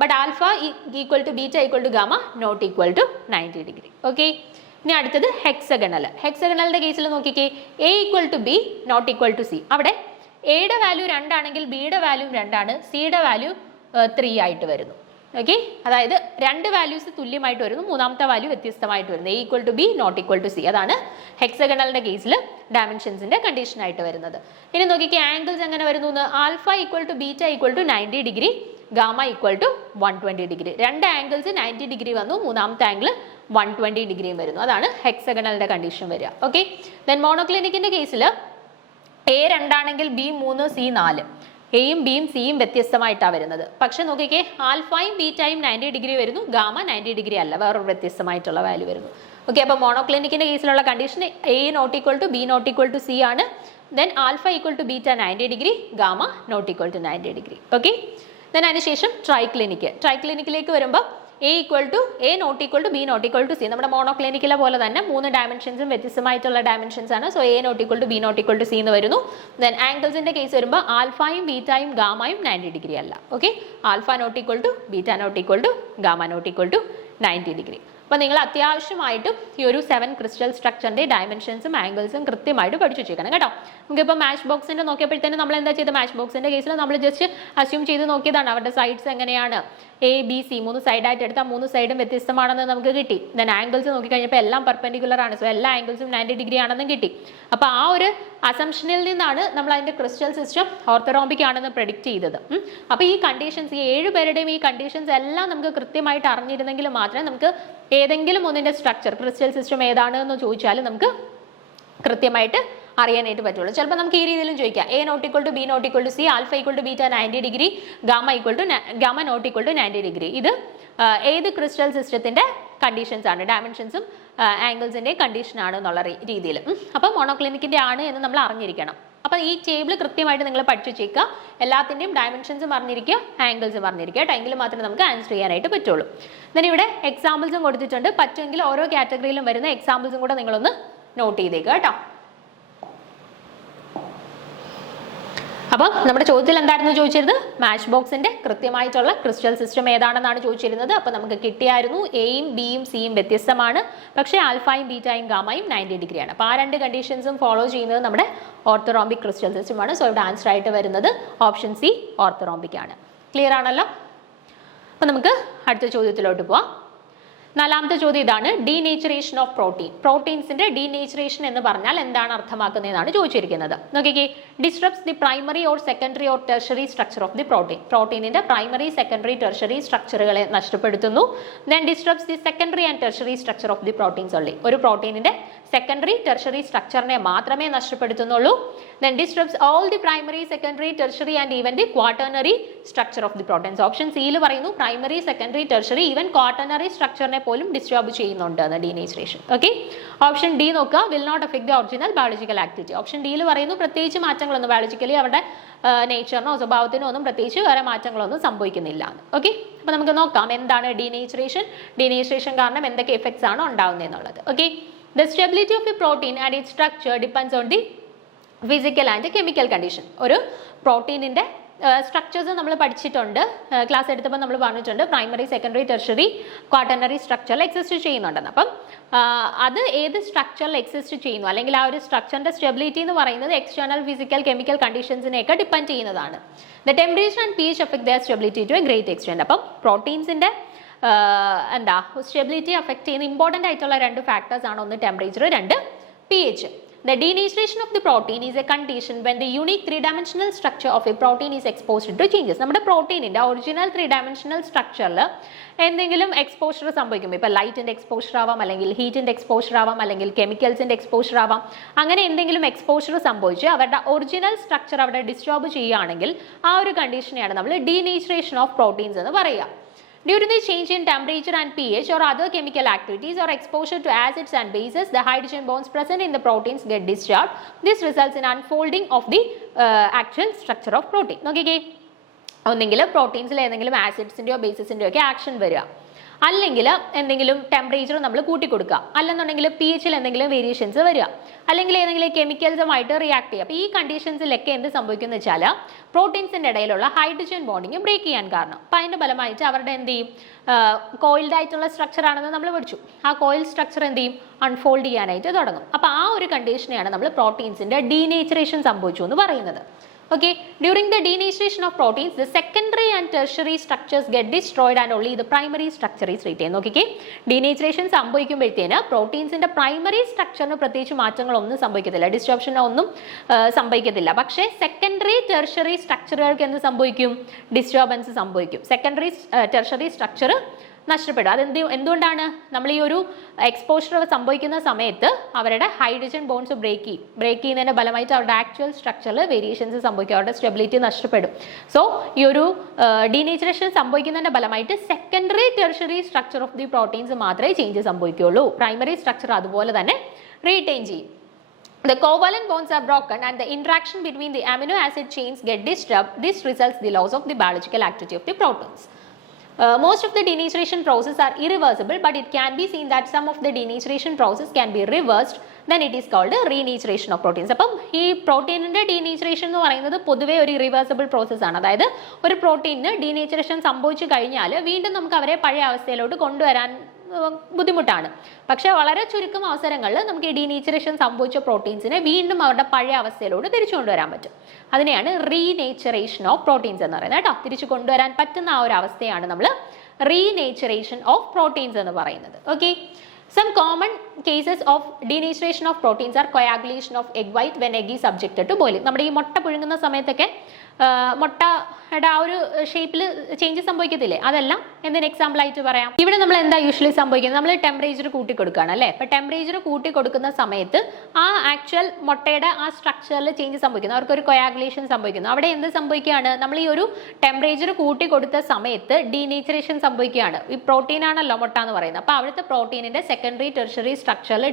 but alpha equal to beta equal to gamma not equal to 90 degree. Okay, ഇനി അടുത്തത് ഹെക്സഗണൽ. ഹെക്സഗണലിന്റെ കേസിൽ നോക്കിക്കേ, A equal to B not equal to C. അവിടെ എയുടെ വാല്യൂ 2 ആണെങ്കിൽ ബിയുടെ വാല്യൂ 2 ആണ്, സിയുടെ വാല്യൂ 3 ആയിട്ട് വരുന്നു. ഓക്കെ, അതായത് 2 വാല്യൂസ് തുല്യമായിട്ട് വരുന്നു, മൂന്നാമത്തെ വാല്യൂ വ്യത്യസ്തമായിട്ട് വരുന്നു. A equal to B not equal to C. അതാണ് ഹെക്സഗണലിന്റെ കേസിൽ ഡയമെൻഷൻസിന്റെ കണ്ടീഷൻ ആയിട്ട് വരുന്നത്. ഇനി നോക്കിക്കേ, ആംഗിൾസ് എങ്ങനെ വരുന്നു? Alpha equal to beta equal to 90 degree, gamma equal to 120 degree. 2 angles 90 degree വന്നു, മൂന്നാമത്തെ ആംഗിൾ 120 ഡിഗ്രിയും വരുന്നു. അതാണ് ഹെക്സഗണലിന്റെ കണ്ടീഷൻ വരിക. ഓക്കെ, ദെൻ മോണോക്ലിനിക്കിന്റെ കേസിൽ എ 2 ആണെങ്കിൽ ബി 3, സി 4. എയും ബിയും സിയും വ്യത്യസ്തമായിട്ടാണ് വരുന്നത്. പക്ഷെ നോക്കിക്കേ, ആൽഫയും ബീറ്റയും 90 ഡിഗ്രി വരുന്നു, ഗാമ 90 ഡിഗ്രി അല്ല, വേറൊരു വ്യത്യസ്തമായിട്ടുള്ള വാല്യൂ വരുന്നു. ഓക്കെ, അപ്പോൾ മോണോക്ലിനിക്കിന്റെ കേസിലുള്ള condition A not equal to B not equal to C ആണ്. Then alpha equal to beta 90 degree, gamma not equal to 90 degree. Okay, then അതിനുശേഷം ട്രൈക്ലിനിക്ക്. ട്രൈക്ലിനിക്കിലേക്ക് വരുമ്പോൾ A equal to A not equal to B not equal to C. നമ്മുടെ മോണോക്ലിനിക്കിലെ പോലെ തന്നെ 3 ഡയമെൻഷൻസും വ്യത്യസ്തമായിട്ടുള്ള ഡയമെൻഷൻസ് ആണ്. So A not equal to B not equal to C എന്ന് വരുന്നു. ദെൻ ആംഗിൾസിന്റെ കേസ് വരുമ്പോൾ ആൽഫയും ബീറ്റയും ഗാമയും 90 ഡിഗ്രി അല്ല. Okay, alpha not equal to beta not equal to gamma not equal to 90 degree. അപ്പോൾ നിങ്ങൾ അത്യാവശ്യമായിട്ടും ഈ ഒരു 7 ക്രിസ്റ്റൽ സ്ട്രക്ചറിന്റെ ഡയമെൻഷൻസും ആംഗിൾസും കൃത്യമായിട്ട് പഠിച്ചു വെച്ചേക്കണം കേട്ടോ. നമുക്കിപ്പോൾ മാച്ച് ബോക്സിന്റെ നോക്കിയപ്പോഴത്തേനും നമ്മൾ എന്താ ചെയ്ത്, മാച്ച് ബോക്സിന്റെ കേസിൽ നമ്മൾ ജസ്റ്റ് അസ്യൂം ചെയ്ത് നോക്കിയതാണ് അവരുടെ സൈഡ്സ് എങ്ങനെയാണ്, ABC 3 സൈഡായിട്ട് എടുത്താൽ 3 സൈഡും വ്യത്യസ്തമാണെന്ന് നമുക്ക് കിട്ടി. ദെൻ ആംഗിൾസ് നോക്കിക്കഴിഞ്ഞപ്പോൾ എല്ലാം പെർപെൻഡിക്കുലർ ആണ്, സോ എല്ലാ ആംഗിൾസും 90 ഡിഗ്രി ആണെന്നും കിട്ടി. അപ്പോൾ ആ ഒരു അസംഷനിൽ നിന്നാണ് നമ്മൾ അതിന്റെ ക്രിസ്റ്റൽ സിസ്റ്റം ഓർത്തോറോംബിക് ആണെന്ന് പ്രെഡിക്റ്റ് ചെയ്തത്. അപ്പോൾ ഈ കണ്ടീഷൻസ്, ഈ 7 പേരുടെയും ഈ കണ്ടീഷൻസ് എല്ലാം നമുക്ക് കൃത്യമായിട്ട് അറിഞ്ഞിരുന്നെങ്കിൽ മാത്രമേ നമുക്ക് ഏതെങ്കിലും ഒന്നിന്റെ സ്ട്രക്ചർ, ക്രിസ്റ്റൽ സിസ്റ്റം ഏതാണ് എന്ന് ചോദിച്ചാൽ നമുക്ക് കൃത്യമായിട്ട് അറിയാനായിട്ട് പറ്റുള്ളൂ. ചിലപ്പോൾ നമുക്ക് ഈ രീതിയിലും ചോദിക്കാം, A not equal to B not equal to C, alpha equal to beta 90 degree, gamma not equal to 90 degree. ഇത് ഏത് ക്രിസ്റ്റൽ സിസ്റ്റത്തിന്റെ കണ്ടീഷൻസ് ആണ്, ഡയമെൻഷൻസും ആംഗിൾസിന്റെ കണ്ടീഷൻ ആണ് എന്നുള്ള രീതിയിൽ. അപ്പോൾ മോണോക്ലിനിക്കിന്റെ ആണ് എന്ന് നമ്മൾ അറിഞ്ഞിരിക്കണം. അപ്പോൾ ഈ ടേബിൾ കൃത്യമായിട്ട് നിങ്ങൾ പഠിച്ചു വെച്ചേക്കുക. എല്ലാത്തിൻ്റെയും ഡയമെൻഷൻസും അറിഞ്ഞിരിക്കുക, ആംഗിൾസും അറിഞ്ഞിരിക്കുക. എങ്കിൽ മാത്രമേ നമുക്ക് ആൻസർ ചെയ്യാനായിട്ട് പറ്റുള്ളൂ. then ഇവിടെ എക്സാമ്പിൾസും കൊടുത്തിട്ടുണ്ട്. പറ്റുമെങ്കിൽ ഓരോ കാറ്റഗറിയിലും വരുന്ന എക്സാമ്പിൾസും കൂടെ നിങ്ങളൊന്ന് നോട്ട് ചെയ്തേക്കുക കേട്ടോ. അപ്പം നമ്മുടെ ചോദ്യത്തിൽ എന്തായിരുന്നു ചോദിച്ചിരുന്നത്, മാച്ച് ബോക്സിന്റെ കൃത്യമായിട്ടുള്ള ക്രിസ്റ്റൽ സിസ്റ്റം ഏതാണെന്നാണ് ചോദിച്ചിരുന്നത്. അപ്പോൾ നമുക്ക് കിട്ടിയായിരുന്നു എയും ബിയും സിയും വ്യത്യസ്തമാണ്, പക്ഷേ ആൽഫയും ബീറ്റയും ഗാമയും 90 ഡിഗ്രിയാണ്. അപ്പോൾ ആ 2 കണ്ടീഷൻസും ഫോളോ ചെയ്യുന്നത് നമ്മുടെ ഓർത്തോറോംബിക് ക്രിസ്റ്റൽ സിസ്റ്റമാണ്. സോ ഇവിടെ ആൻസർ ആയിട്ട് വരുന്നത് ഓപ്ഷൻ സി ഓർത്തോറോംബിക് ആണ്. ക്ലിയർ ആണല്ലോ? അപ്പോൾ നമുക്ക് അടുത്ത ചോദ്യത്തിലോട്ട് പോവാം. 4ാമത്തെ ചോദ്യം ഇതാണ്, ഡീനേച്ചറേഷൻ ഓഫ് പ്രോട്ടീൻ. പ്രോട്ടീൻസിന്റെ ഡീനേച്ചറേഷൻ എന്ന് പറഞ്ഞാൽ എന്താണ് അർത്ഥമാക്കുന്നതെന്നാണ് ചോദിച്ചിരിക്കുന്നത്. നോക്കിക്കേ, disrupts the primary or secondary or tertiary structure of the protein. പ്രോട്ടീനിന്റെ പ്രൈമറി, സെക്കൻഡറി, ടെർഷറി സ്ട്രക്ചറുകളെ നഷ്ടപ്പെടുത്തുന്നു. Then disrupts the secondary and tertiary structure of the proteins only. ഒരു പ്രോട്ടീനിന്റെ സെക്കൻഡറി, ടെർഷറി സ്ട്രക്ചറിനെ മാത്രമേ നഷ്ടപ്പെടുത്തുന്നുള്ളൂ. Then disrupts all the primary, secondary, tertiary and even the quaternary structure of the proteins. Option സിയിൽ പറയുന്നു primary, secondary, tertiary, even quaternary സ്ട്രക്ചറിനെ പോലും disturb ചെയ്യുന്നുണ്ട് എന്ന് ഡീനേച്ചറേഷൻ. ഓക്കെ, ഓപ്ഷൻ ഡി നോക്കുക, will not affect the original biological activity. Option ഡിയിൽ പറയുന്നു പ്രത്യേകിച്ച് മാറ്റങ്ങളൊന്നും ബയോളജിക്കലി അവരുടെ നേച്ചറിനോ സ്വഭാവത്തിനോ ഒന്നും പ്രത്യേകിച്ച് വേറെ മാറ്റങ്ങളൊന്നും സംഭവിക്കുന്നില്ല. ഓക്കെ, അപ്പോൾ നമുക്ക് നോക്കാം എന്താണ് ഡീനേച്ചറേഷൻ, ഡീനേച്ചറേഷൻ കാരണം എന്തൊക്കെ എഫക്ട്സ് ആണ് ഉണ്ടാവുന്നത് എന്നുള്ളത്. Okay, the stability of a protein and its structure depends on the physical and chemical condition. ഒരു പ്രോട്ടീനിന്റെ സ്ട്രക്ചേഴ്സ് നമ്മൾ പഠിച്ചിട്ടുണ്ട്, ക്ലാസ് എടുത്തപ്പോൾ നമ്മൾ പറഞ്ഞിട്ടുണ്ട് പ്രൈമറി, സെക്കൻഡറി, ടെർഷറി, ക്വാട്ടർണറി സ്ട്രക്ചറിൽ എക്സിസ്റ്റ് ചെയ്യുന്നുണ്ടെന്ന്. അപ്പം അത് ഏത് സ്ട്രക്ചറിൽ എക്സിസ്റ്റ് ചെയ്യുന്നു, അല്ലെങ്കിൽ ആ ഒരു സ്ട്രക്ചറിന്റെ സ്റ്റെബിലിറ്റി എന്ന് പറയുന്നത് എക്സ്റ്റേണൽ ഫിസിക്കൽ കെമിക്കൽ കണ്ടീഷൻസിനെയൊക്കെ ഡിപ്പെൻഡ് ചെയ്യുന്നതാണ്. The temperature and pH affect their stability to a great extent. അപ്പം പ്രോട്ടീൻസിന്റെ എന്താ സ്റ്റെബിലിറ്റി അഫക്ട് ചെയ്യുന്ന ഇമ്പോർട്ടൻ്റ് ആയിട്ടുള്ള 2 ഫാക്ടേഴ്സ് ആണ്, ഒന്ന് temperature, 2 pH. The denaturation of the protein is a condition when the unique 3-dimensional structure of a protein is exposed to changes. നമ്മുടെ പ്രോട്ടീനിന്റെ original 3-dimensional സ്ട്രക്ചറിൽ എന്തെങ്കിലും exposure സംഭവിക്കും. ഇപ്പോൾ ലൈറ്റിന്റെ എക്സ്പോഷർ ആവാം, അല്ലെങ്കിൽ ഹീറ്റിന്റെ എക്സ്പോഷർ ആവാം, അല്ലെങ്കിൽ കെമിക്കൽസിന്റെ എക്സ്പോഷർ ആവാം. അങ്ങനെ എന്തെങ്കിലും എക്സ്പോഷർ സംഭവിച്ച് അവരുടെ ഒറിജിനൽ സ്ട്രക്ചർ അവിടെ ഡിസ്റ്റർബ് ചെയ്യുകയാണെങ്കിൽ ആ ഒരു കണ്ടീഷനെയാണ് നമ്മൾ ഡീനേച്ചറേഷൻ ഓഫ് പ്രോട്ടീൻസ് എന്ന് പറയുക. Due to the change in temperature and pH or other chemical activities or exposure to acids and bases, the hydrogen bonds present in the proteins get disturbed. This results in unfolding of the actual structure of protein. നോക്കിക്കേ, ഒന്നെങ്കിൽ പ്രോട്ടീൻസിൽ ഏതെങ്കിലും ആസിഡ്സിൻ്റെയോ ബേസിസിൻ്റെയോ ഒക്കെ action വരിക, അല്ലെങ്കിൽ എന്തെങ്കിലും temperature നമ്മൾ കൂട്ടിക്കൊടുക്കുക, അല്ലെന്നുണ്ടെങ്കിൽ pHൽ എന്തെങ്കിലും വേരിയേഷൻസ് വരിക, അല്ലെങ്കിൽ ഏതെങ്കിലും കെമിക്കൽസുമായിട്ട് റിയാക്ട് ചെയ്യുക. അപ്പോൾ ഈ കണ്ടീഷൻസിലൊക്കെ എന്ത് സംഭവിക്കുന്നു വെച്ചാൽ പ്രോട്ടീൻസിൻ്റെ ഇടയിലുള്ള ഹൈഡ്രജൻ ബോണ്ടിങ് ബ്രേക്ക് ചെയ്യാൻ കാരണം. അപ്പം അതിൻ്റെ ഫലമായിട്ട് അവരുടെ എന്ത് ചെയ്യും, കോയിൽഡ് ആയിട്ടുള്ള സ്ട്രക്ചർ ആണെന്ന് നമ്മൾ പഠിച്ചു. ആ കോയിൽ സ്ട്രക്ചർ എന്ത് ചെയ്യും, അൺഫോൾഡ് ചെയ്യാനായിട്ട് തുടങ്ങും. അപ്പോൾ ആ ഒരു കണ്ടീഷനെയാണ് നമ്മൾ പ്രോട്ടീൻസിൻ്റെ ഡീനേച്ചറേഷൻ സംഭവിച്ചു എന്ന് പറയുന്നത്. Okay, during the denaturation of proteins, the secondary and tertiary structures get destroyed and only the primary structure is retained. Okay, denaturation സംഭവിക്കുമ്പോഴത്തേന് പ്രോട്ടീൻസിന്റെ പ്രൈമറി സ്ട്രക്ചറിന് പ്രത്യേകിച്ച് മാറ്റങ്ങളൊന്നും സംഭവിക്കത്തില്ല, ഡിസ്റ്റർപ്ഷൻ ഒന്നും സംഭവിക്കത്തില്ല. പക്ഷേ സെക്കൻഡറി ടെർഷറി സ്ട്രക്ചറുകൾക്ക് എന്ത് സംഭവിക്കും, ഡിസ്റ്റർബൻസ് സംഭവിക്കും. സെക്കൻഡറി ടെർഷറി സ്ട്രക്ചർ നഷ്ടപ്പെടും. എന്തുകൊണ്ടാണ്, നമ്മൾ ഈ ഒരു എക്സ്പോഷർ സംഭവിക്കുന്ന സമയത്ത് അവരുടെ ഹൈഡ്രജൻ ബോണ്ട്സ് ബ്രേക്ക് ചെയ്യുന്നതിന്റെ ഫലമായിട്ട് അവരുടെ ആക്ച്വൽ സ്ട്രക്ചറിൽ വേരിയേഷൻസ് സംഭവിക്കും, അവരുടെ സ്റ്റെബിലിറ്റി നഷ്ടപ്പെടും. സോ ഈ ഒരു ഡീനേച്ചറേഷൻ സംഭവിക്കുന്നതിന്റെ ഫലമായിട്ട് secondary tertiary structure of the proteins മാത്രമേ ചേഞ്ച് സംഭവിക്കുകയുള്ളൂ. പ്രൈമറി സ്ട്രക്ചർ അതുപോലെ തന്നെ റീറ്റെയിൻ ചെയ്യും. The covalent bonds are broken and the interaction between the amino acid chains get disturbed. This results the loss of the biological activity of the proteins. Most of the denaturation process are irreversible, but it can be seen that some of the denaturation process can be reversed. then it is called renaturation of proteins. അപ്പം ഈ പ്രോട്ടീനിന്റെ denaturation എന്ന് പറയുന്നത് പൊതുവേ ഒരു irreversible process ആണ്. അതായത് ഒരു പ്രോട്ടീനിന് denaturation സംഭവിച്ചു കഴിഞ്ഞാൽ വീണ്ടും നമുക്ക് അവരെ പഴയ അവസ്ഥയിലോട്ട് കൊണ്ടുവരാൻ ബുദ്ധിമുട്ടാണ്. പക്ഷെ വളരെ ചുരുക്കം അവസരങ്ങളിൽ നമുക്ക് ഈ ഡീനേച്ചറേഷൻ സംഭവിച്ച പ്രോട്ടീൻസിനെ വീണ്ടും അവരുടെ പഴയ അവസ്ഥയിലോട്ട് തിരിച്ചു കൊണ്ടുവരാൻ പറ്റും. അതിനെയാണ് റീനേച്ചറേഷൻ ഓഫ് പ്രോട്ടീൻസ് എന്ന് പറയുന്നത് കേട്ടോ. തിരിച്ചു കൊണ്ടുവരാൻ പറ്റുന്ന ആ ഒരു അവസ്ഥയാണ് നമ്മൾ റീനേച്ചറേഷൻ ഓഫ് പ്രോട്ടീൻസ് എന്ന് പറയുന്നത്. Okay, some common cases of denaturation of proteins are coagulation of egg white when egg is subjected to boiling. നമ്മുടെ ഈ മുട്ട പുഴുങ്ങുന്ന സമയത്തൊക്കെ മുട്ടയുടെ ആ ഒരു ഷേപ്പിൽ ചേഞ്ച് സംഭവിക്കത്തില്ലേ, അതെല്ലാം എന്തിന് എക്സാമ്പിൾ ആയിട്ട് പറയാം. ഇവിടെ നമ്മൾ എന്താ യൂഷ്വലി സംഭവിക്കുന്നത്, നമ്മൾ ടെമ്പറേച്ചർ കൂട്ടി കൊടുക്കുകയാണ് അല്ലേ. അപ്പൊ ടെമ്പറേച്ചർ കൂട്ടി കൊടുക്കുന്ന സമയത്ത് ആ ആക്ച്വൽ മുട്ടയുടെ ആ സ്ട്രക്ചറിൽ ചേഞ്ച് സംഭവിക്കുന്നു, അവർക്കൊരു കൊയാഗുലേഷൻ സംഭവിക്കുന്നു. അവിടെ എന്ത് സംഭവിക്കുകയാണ്, നമ്മൾ ഈ ഒരു ടെമ്പറേച്ചർ കൂട്ടി കൊടുത്ത സമയത്ത് ഡീനേച്ചറേഷൻ സംഭവിക്കുകയാണ്. ഈ പ്രോട്ടീൻ ആണല്ലോ മുട്ട എന്ന് പറയുന്നത്. അപ്പൊ അവിടുത്തെ പ്രോട്ടീനിന്റെ സെക്കൻഡറി ടെർഷറി സ്ട്രക്ചറിൽ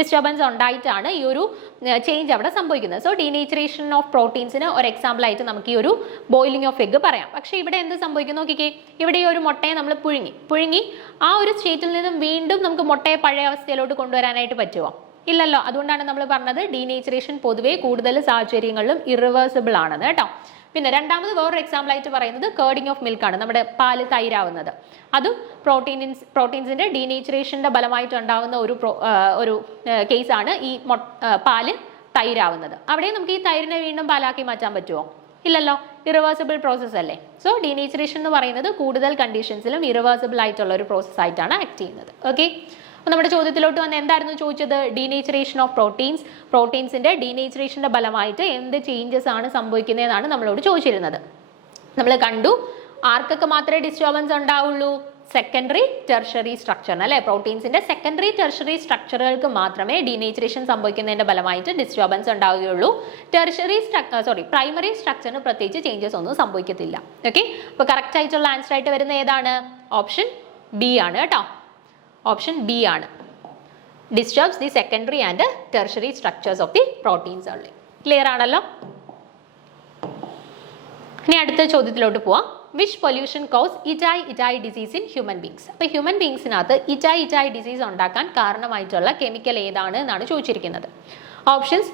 ഡിസ്റ്റർബൻസ് ഉണ്ടായിട്ടാണ് ഈ ഒരു ചേഞ്ച് അവിടെ സംഭവിക്കുന്നത്. സോ ഡീനേച്ചറേഷൻ ഓഫ് പ്രോട്ടീൻസിന് ഒരു എക്സാമ്പിൾ ആയിട്ട് നമുക്ക് ഈ ഒരു ബോയിലിംഗ് ഓഫ് എഗ് പറയാം. പക്ഷേ ഇവിടെ എന്ത് സംഭവിക്കുന്നു നോക്കിക്കേ, ഇവിടെ ഈ ഒരു മുട്ടയെ നമ്മൾ പുഴുങ്ങി ആ ഒരു സ്റ്റേറ്റിൽ നിന്നും വീണ്ടും നമുക്ക് മുട്ടയെ പഴയ അവസ്ഥയിലോട്ട് കൊണ്ടുവരാനായിട്ട് പറ്റുമോ? ഇല്ലല്ലോ. അതുകൊണ്ടാണ് നമ്മൾ പറഞ്ഞത് ഡീനേച്ചറേഷൻ പൊതുവേ കൂടുതൽ സാഹചര്യങ്ങളിലും ഇറിവേഴ്സിബിൾ ആണെന്ന് കേട്ടോ. പിന്നെ രണ്ടാമത് വേറൊരു എക്സാമ്പിൾ ആയിട്ട് പറയുന്നത് കേർഡിംഗ് ഓഫ് മിൽക്ക് ആണ്, നമ്മുടെ പാല് തൈരാവുന്നത്. അതും പ്രോട്ടീൻസിന്റെ ഡീനേച്ചറേഷന്റെ ഫലമായിട്ട് ഉണ്ടാവുന്ന ഒരു കേസാണ് ഈ പാല് തൈരാവുന്നത്. അവിടെ നമുക്ക് ഈ തൈരിനെ വീണ്ടും പാലാക്കി മാറ്റാൻ പറ്റുമോ? ഇല്ലല്ലോ, ഇറിവേഴ്സിബിൾ പ്രോസസ് അല്ലേ. സോ ഡീനേച്ചറേഷൻ എന്ന് പറയുന്നത് കൂടുതൽ കണ്ടീഷൻസിലും ഇറിവേഴ്സിബിൾ ആയിട്ടുള്ള ഒരു പ്രോസസ് ആയിട്ടാണ് ആക്ട് ചെയ്യുന്നത്. ഓക്കെ, അപ്പോൾ നമ്മുടെ ചോദ്യത്തിലോട്ട് വന്ന് എന്തായിരുന്നു ചോദിച്ചത്, ഡീനേച്ചറേഷൻ ഓഫ് പ്രോട്ടീൻസിന്റെ ഡീനേച്ചറേഷന്റെ ഫലമായിട്ട് എന്ത് ചേഞ്ചസ് ആണ് സംഭവിക്കുന്നതെന്നാണ് നമ്മളോട് ചോദിച്ചിരുന്നത്. നമ്മൾ കണ്ടു ആർക്കൊക്കെ മാത്രമേ ഡിസ്റ്റർബൻസ് ഉണ്ടാവുള്ളൂ, സെക്കൻഡറി ടെർഷറി സ്ട്രക്ചറിന് അല്ലെ. പ്രോട്ടീൻസിന്റെ സെക്കൻഡറി ടെർഷറി സ്ട്രക്ചറുകൾക്ക് മാത്രമേ ഡീനേച്ചറേഷൻ സംഭവിക്കുന്നതിന്റെ ഫലമായിട്ട് ഡിസ്റ്റർബൻസ് ഉണ്ടാവുകയുള്ളൂ. പ്രൈമറി സ്ട്രക്ചറിന് പ്രത്യേകിച്ച് ചേഞ്ചസ് ഒന്നും സംഭവിക്കത്തില്ല. ഓക്കെ, അപ്പൊ കറക്റ്റ് ആയിട്ടുള്ള ആൻസർ ആയിട്ട് വരുന്ന ഏതാണ്? ഓപ്ഷൻ ബി ആണ് കേട്ടോ. ഓപ്ഷൻ ബി ആണ്. Disturbs the secondary and tertiary structures of the proteins only. Clear ആണല്ലോ. ഇനി അടുത്ത ചോദ്യത്തിലോട്ട് പോവാം. Which pollution cause itai disease in human beings? അപ്പൊ ഹ്യൂമൻ ബീങ്സിനകത്ത് ഇറ്റായി ഡിസീസ് ഉണ്ടാക്കാൻ കാരണമായിട്ടുള്ള കെമിക്കൽ ഏതാണ് എന്നാണ് ചോദിച്ചിരിക്കുന്നത്. Options: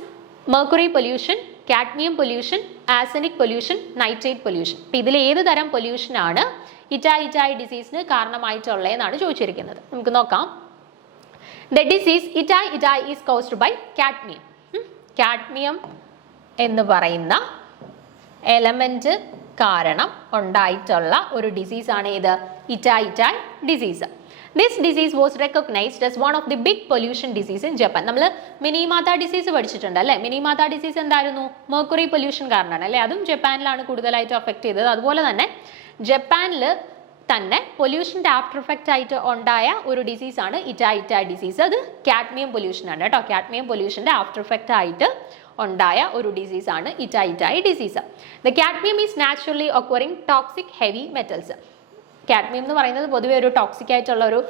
mercury pollution, cadmium pollution, arsenic pollution, nitrate pollution. അപ്പൊ ഇതിൽ ഏത് തരം പൊല്യൂഷൻ ആണ് ഇറ്റായി ഡിസീസിന് കാരണമായിട്ടുള്ളതെന്നാണ് ചോദിച്ചിരിക്കുന്നത്. നമുക്ക് നോക്കാം. The disease itai is caused by cadmium. Cadmium എന്ന് പറയുന്ന എലമെന്റ് കാരണം ഉണ്ടായിട്ടുള്ള ഒരു ഡിസീസാണ് ഇത് itai disease. This disease was recognized as one of the big pollution disease in Japan. നമ്മൾ മിനിമാത ഡിസീസ് പഠിച്ചിട്ടുണ്ട് അല്ലെ. മിനിമാത ഡിസീസ് എന്തായിരുന്നു? മെർക്കുറി പൊല്യൂഷൻ കാരണമാണ് അല്ലെ. അതും ജപ്പാനിലാണ് കൂടുതലായിട്ട് അഫക്ട് ചെയ്തത്. അതുപോലെ തന്നെ ജപ്പാനിൽ തന്നെ പൊല്യൂഷൻ്റെ ആഫ്റ്റർ എഫക്റ്റ് ആയിട്ട് ഉണ്ടായ ഒരു ഡിസീസാണ് ഇറ്റായി ഡിസീസ്. അത് കാഡ്മിയം പൊല്യൂഷൻ ആണ് കേട്ടോ. കാഡ്മിയം പൊല്യൂഷൻ്റെ ആഫ്റ്റർ എഫക്റ്റ് ആയിട്ട് ഉണ്ടായ ഒരു ഡിസീസാണ് itai disease. The cadmium is naturally occurring toxic heavy metals. Cadmium എന്ന് പറയുന്നത് പൊതുവെ ഒരു ടോക്സിക് ആയിട്ടുള്ള ഒരു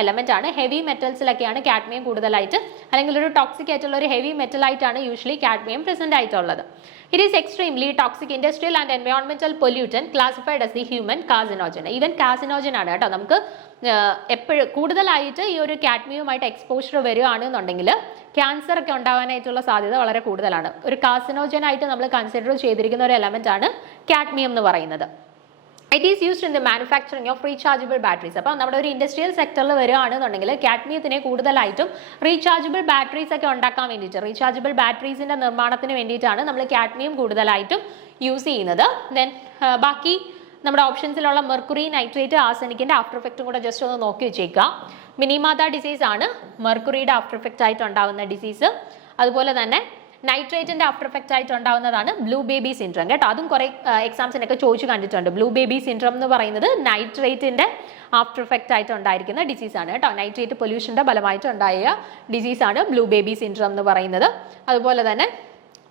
എലമെന്റ് ആണ്. ഹെവി മെറ്റൽസിലൊക്കെയാണ് കാഡ്മിയം കൂടുതലായിട്ട്, അല്ലെങ്കിൽ ഒരു ടോക്സിക് ആയിട്ടുള്ള ഒരു ഹെവി മെറ്റൽ ആയിട്ടാണ് യൂഷ്വലി കാഡ്മിയം പ്രസന്റ് ആയിട്ടുള്ളത്. It is extremely toxic industrial and എൻവയോൺമെന്റൽ pollutant classified as the human carcinogen. Even carcinogen ആണ് കേട്ടോ. നമുക്ക് എപ്പോഴും കൂടുതലായിട്ട് ഈ ഒരു കാഡ്മിയവുമായിട്ട് എക്സ്പോഷർ വരികയാണെന്നുണ്ടെങ്കിൽ ക്യാൻസർ ഒക്കെ ഉണ്ടാവാനായിട്ടുള്ള സാധ്യത വളരെ കൂടുതലാണ്. ഒരു കാർസിനോജൻ ആയിട്ട് നമ്മൾ കൺസിഡർ ചെയ്തിരിക്കുന്ന ഒരു എലമെന്റ് ആണ് കാഡ്മിയം എന്ന് പറയുന്നത്. It is used in the manufacturing of rechargeable batteries. അപ്പോൾ നമ്മുടെ ഒരു ഇൻഡസ്ട്രിയൽ സെക്ടറിൽ വരികയാണെന്നുണ്ടെങ്കിൽ കാഡ്മിയത്തിനെ കൂടുതലായിട്ടും റീചാർജബിൾ ബാറ്ററീസ് ഒക്കെ ഉണ്ടാക്കാൻ വേണ്ടിയിട്ട്, റീചാർജബിൾ ബാറ്ററീസിന്റെ നിർമ്മാണത്തിന് വേണ്ടിയിട്ടാണ് നമ്മൾ കാഡ്മിയം കൂടുതലായിട്ടും യൂസ് ചെയ്യുന്നത്. ദെൻ ബാക്കി നമ്മുടെ ഓപ്ഷൻസിലുള്ള മെർക്കുറി, നൈട്രേറ്റ്, ആർസനിക്കിന്റെ ആഫ്റ്റർ എഫക്റ്റും കൂടെ ജസ്റ്റ് ഒന്ന് നോക്കി വെച്ചേക്കുക. മിനിമാത ഡിസീസ് ആണ് മെർക്കുറിയുടെ ആഫ്റ്റർ എഫക്റ്റ് ആയിട്ട് ഉണ്ടാകുന്ന ഡിസീസ്. അതുപോലെ തന്നെ നൈട്രേറ്റിന്റെ ആഫ്റ്റർ എഫക്റ്റ് ആയിട്ട് ഉണ്ടാവുന്നതാണ് ബ്ലൂ ബേബി സിൻഡ്രം കേട്ടോ. അതും കുറെ എക്സാംസിനൊക്കെ ചോദിച്ചു കണ്ടിട്ടുണ്ട്. ബ്ലൂ ബേബി സിൻഡ്രം എന്ന് പറയുന്നത് നൈട്രേറ്റിന്റെ ആഫ്റ്റർ എഫക്റ്റ് ആയിട്ട് ഉണ്ടായിരിക്കുന്ന ഡിസീസാണ് കേട്ടോ. നൈട്രേറ്റ് പൊല്യൂഷന്റെ ഫലമായിട്ട് ഉണ്ടായ ഡിസീസാണ് ബ്ലൂ ബേബി സിൻഡ്രം എന്ന് പറയുന്നത്. അതുപോലെ തന്നെ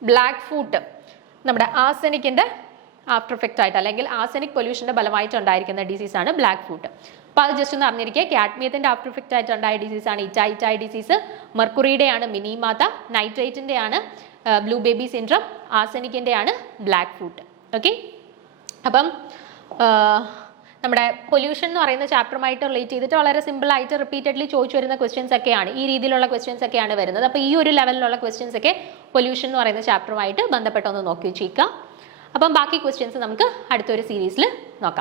ബ്ലാക്ക് ഫൂട്ട് നമ്മുടെ ആർസനിക്കിന്റെ ആഫ്റ്റർ എഫക്റ്റ് ആയിട്ട്, അല്ലെങ്കിൽ ആർസനിക് പൊല്യൂഷന്റെ ഫലമായിട്ട് ഉണ്ടായിരിക്കുന്ന ഡിസീസാണ് ബ്ലാക്ക് ഫൂട്ട്. അപ്പോൾ അത് ജസ്റ്റ് ഒന്ന് അറിഞ്ഞിരിക്കുക. കാഡ്മിയത്തിന്റെ ആഫ്റ്റർ എഫക്റ്റ് ആയിട്ട് ഉണ്ടായ ഡിസീസാണ് ഇറ്റായി ഡിസീസ്. മെർക്കുറിയുടെയാണ് മിനിമാത, നൈട്രേറ്റിന്റെയാണ് ബ്ലൂ ബേബി സിൻഡ്രം, ആർസനിക്കിന്റെയാണ് ബ്ലാക്ക് ഫൂട്ട്. ഓക്കെ, അപ്പം നമ്മുടെ പൊല്യൂഷൻ എന്ന് പറയുന്ന ചാപ്റ്ററുമായിട്ട് റിലേറ്റ് ചെയ്തിട്ട് വളരെ സിമ്പിൾ ആയിട്ട് റിപ്പീറ്റഡ്ലി ചോദിച്ചു വരുന്ന ക്വസ്റ്റ്യൻസ് ഒക്കെയാണ്, ഈ രീതിയിലുള്ള ക്വസ്റ്റ്യൻസ് ഒക്കെയാണ് വരുന്നത്. അപ്പോൾ ഈ ഒരു ലെവലിലുള്ള ക്വസ്റ്റ്യൻസ് ഒക്കെ പൊല്യൂഷൻ എന്ന് പറയുന്ന ചാപ്റ്ററുമായിട്ട് ബന്ധപ്പെട്ടൊന്ന് നോക്കി വെച്ചേക്കുക. അപ്പം ബാക്കി ക്വസ്റ്റ്യൻസ് നമുക്ക് അടുത്തൊരു സീരീസിൽ നോക്കാം.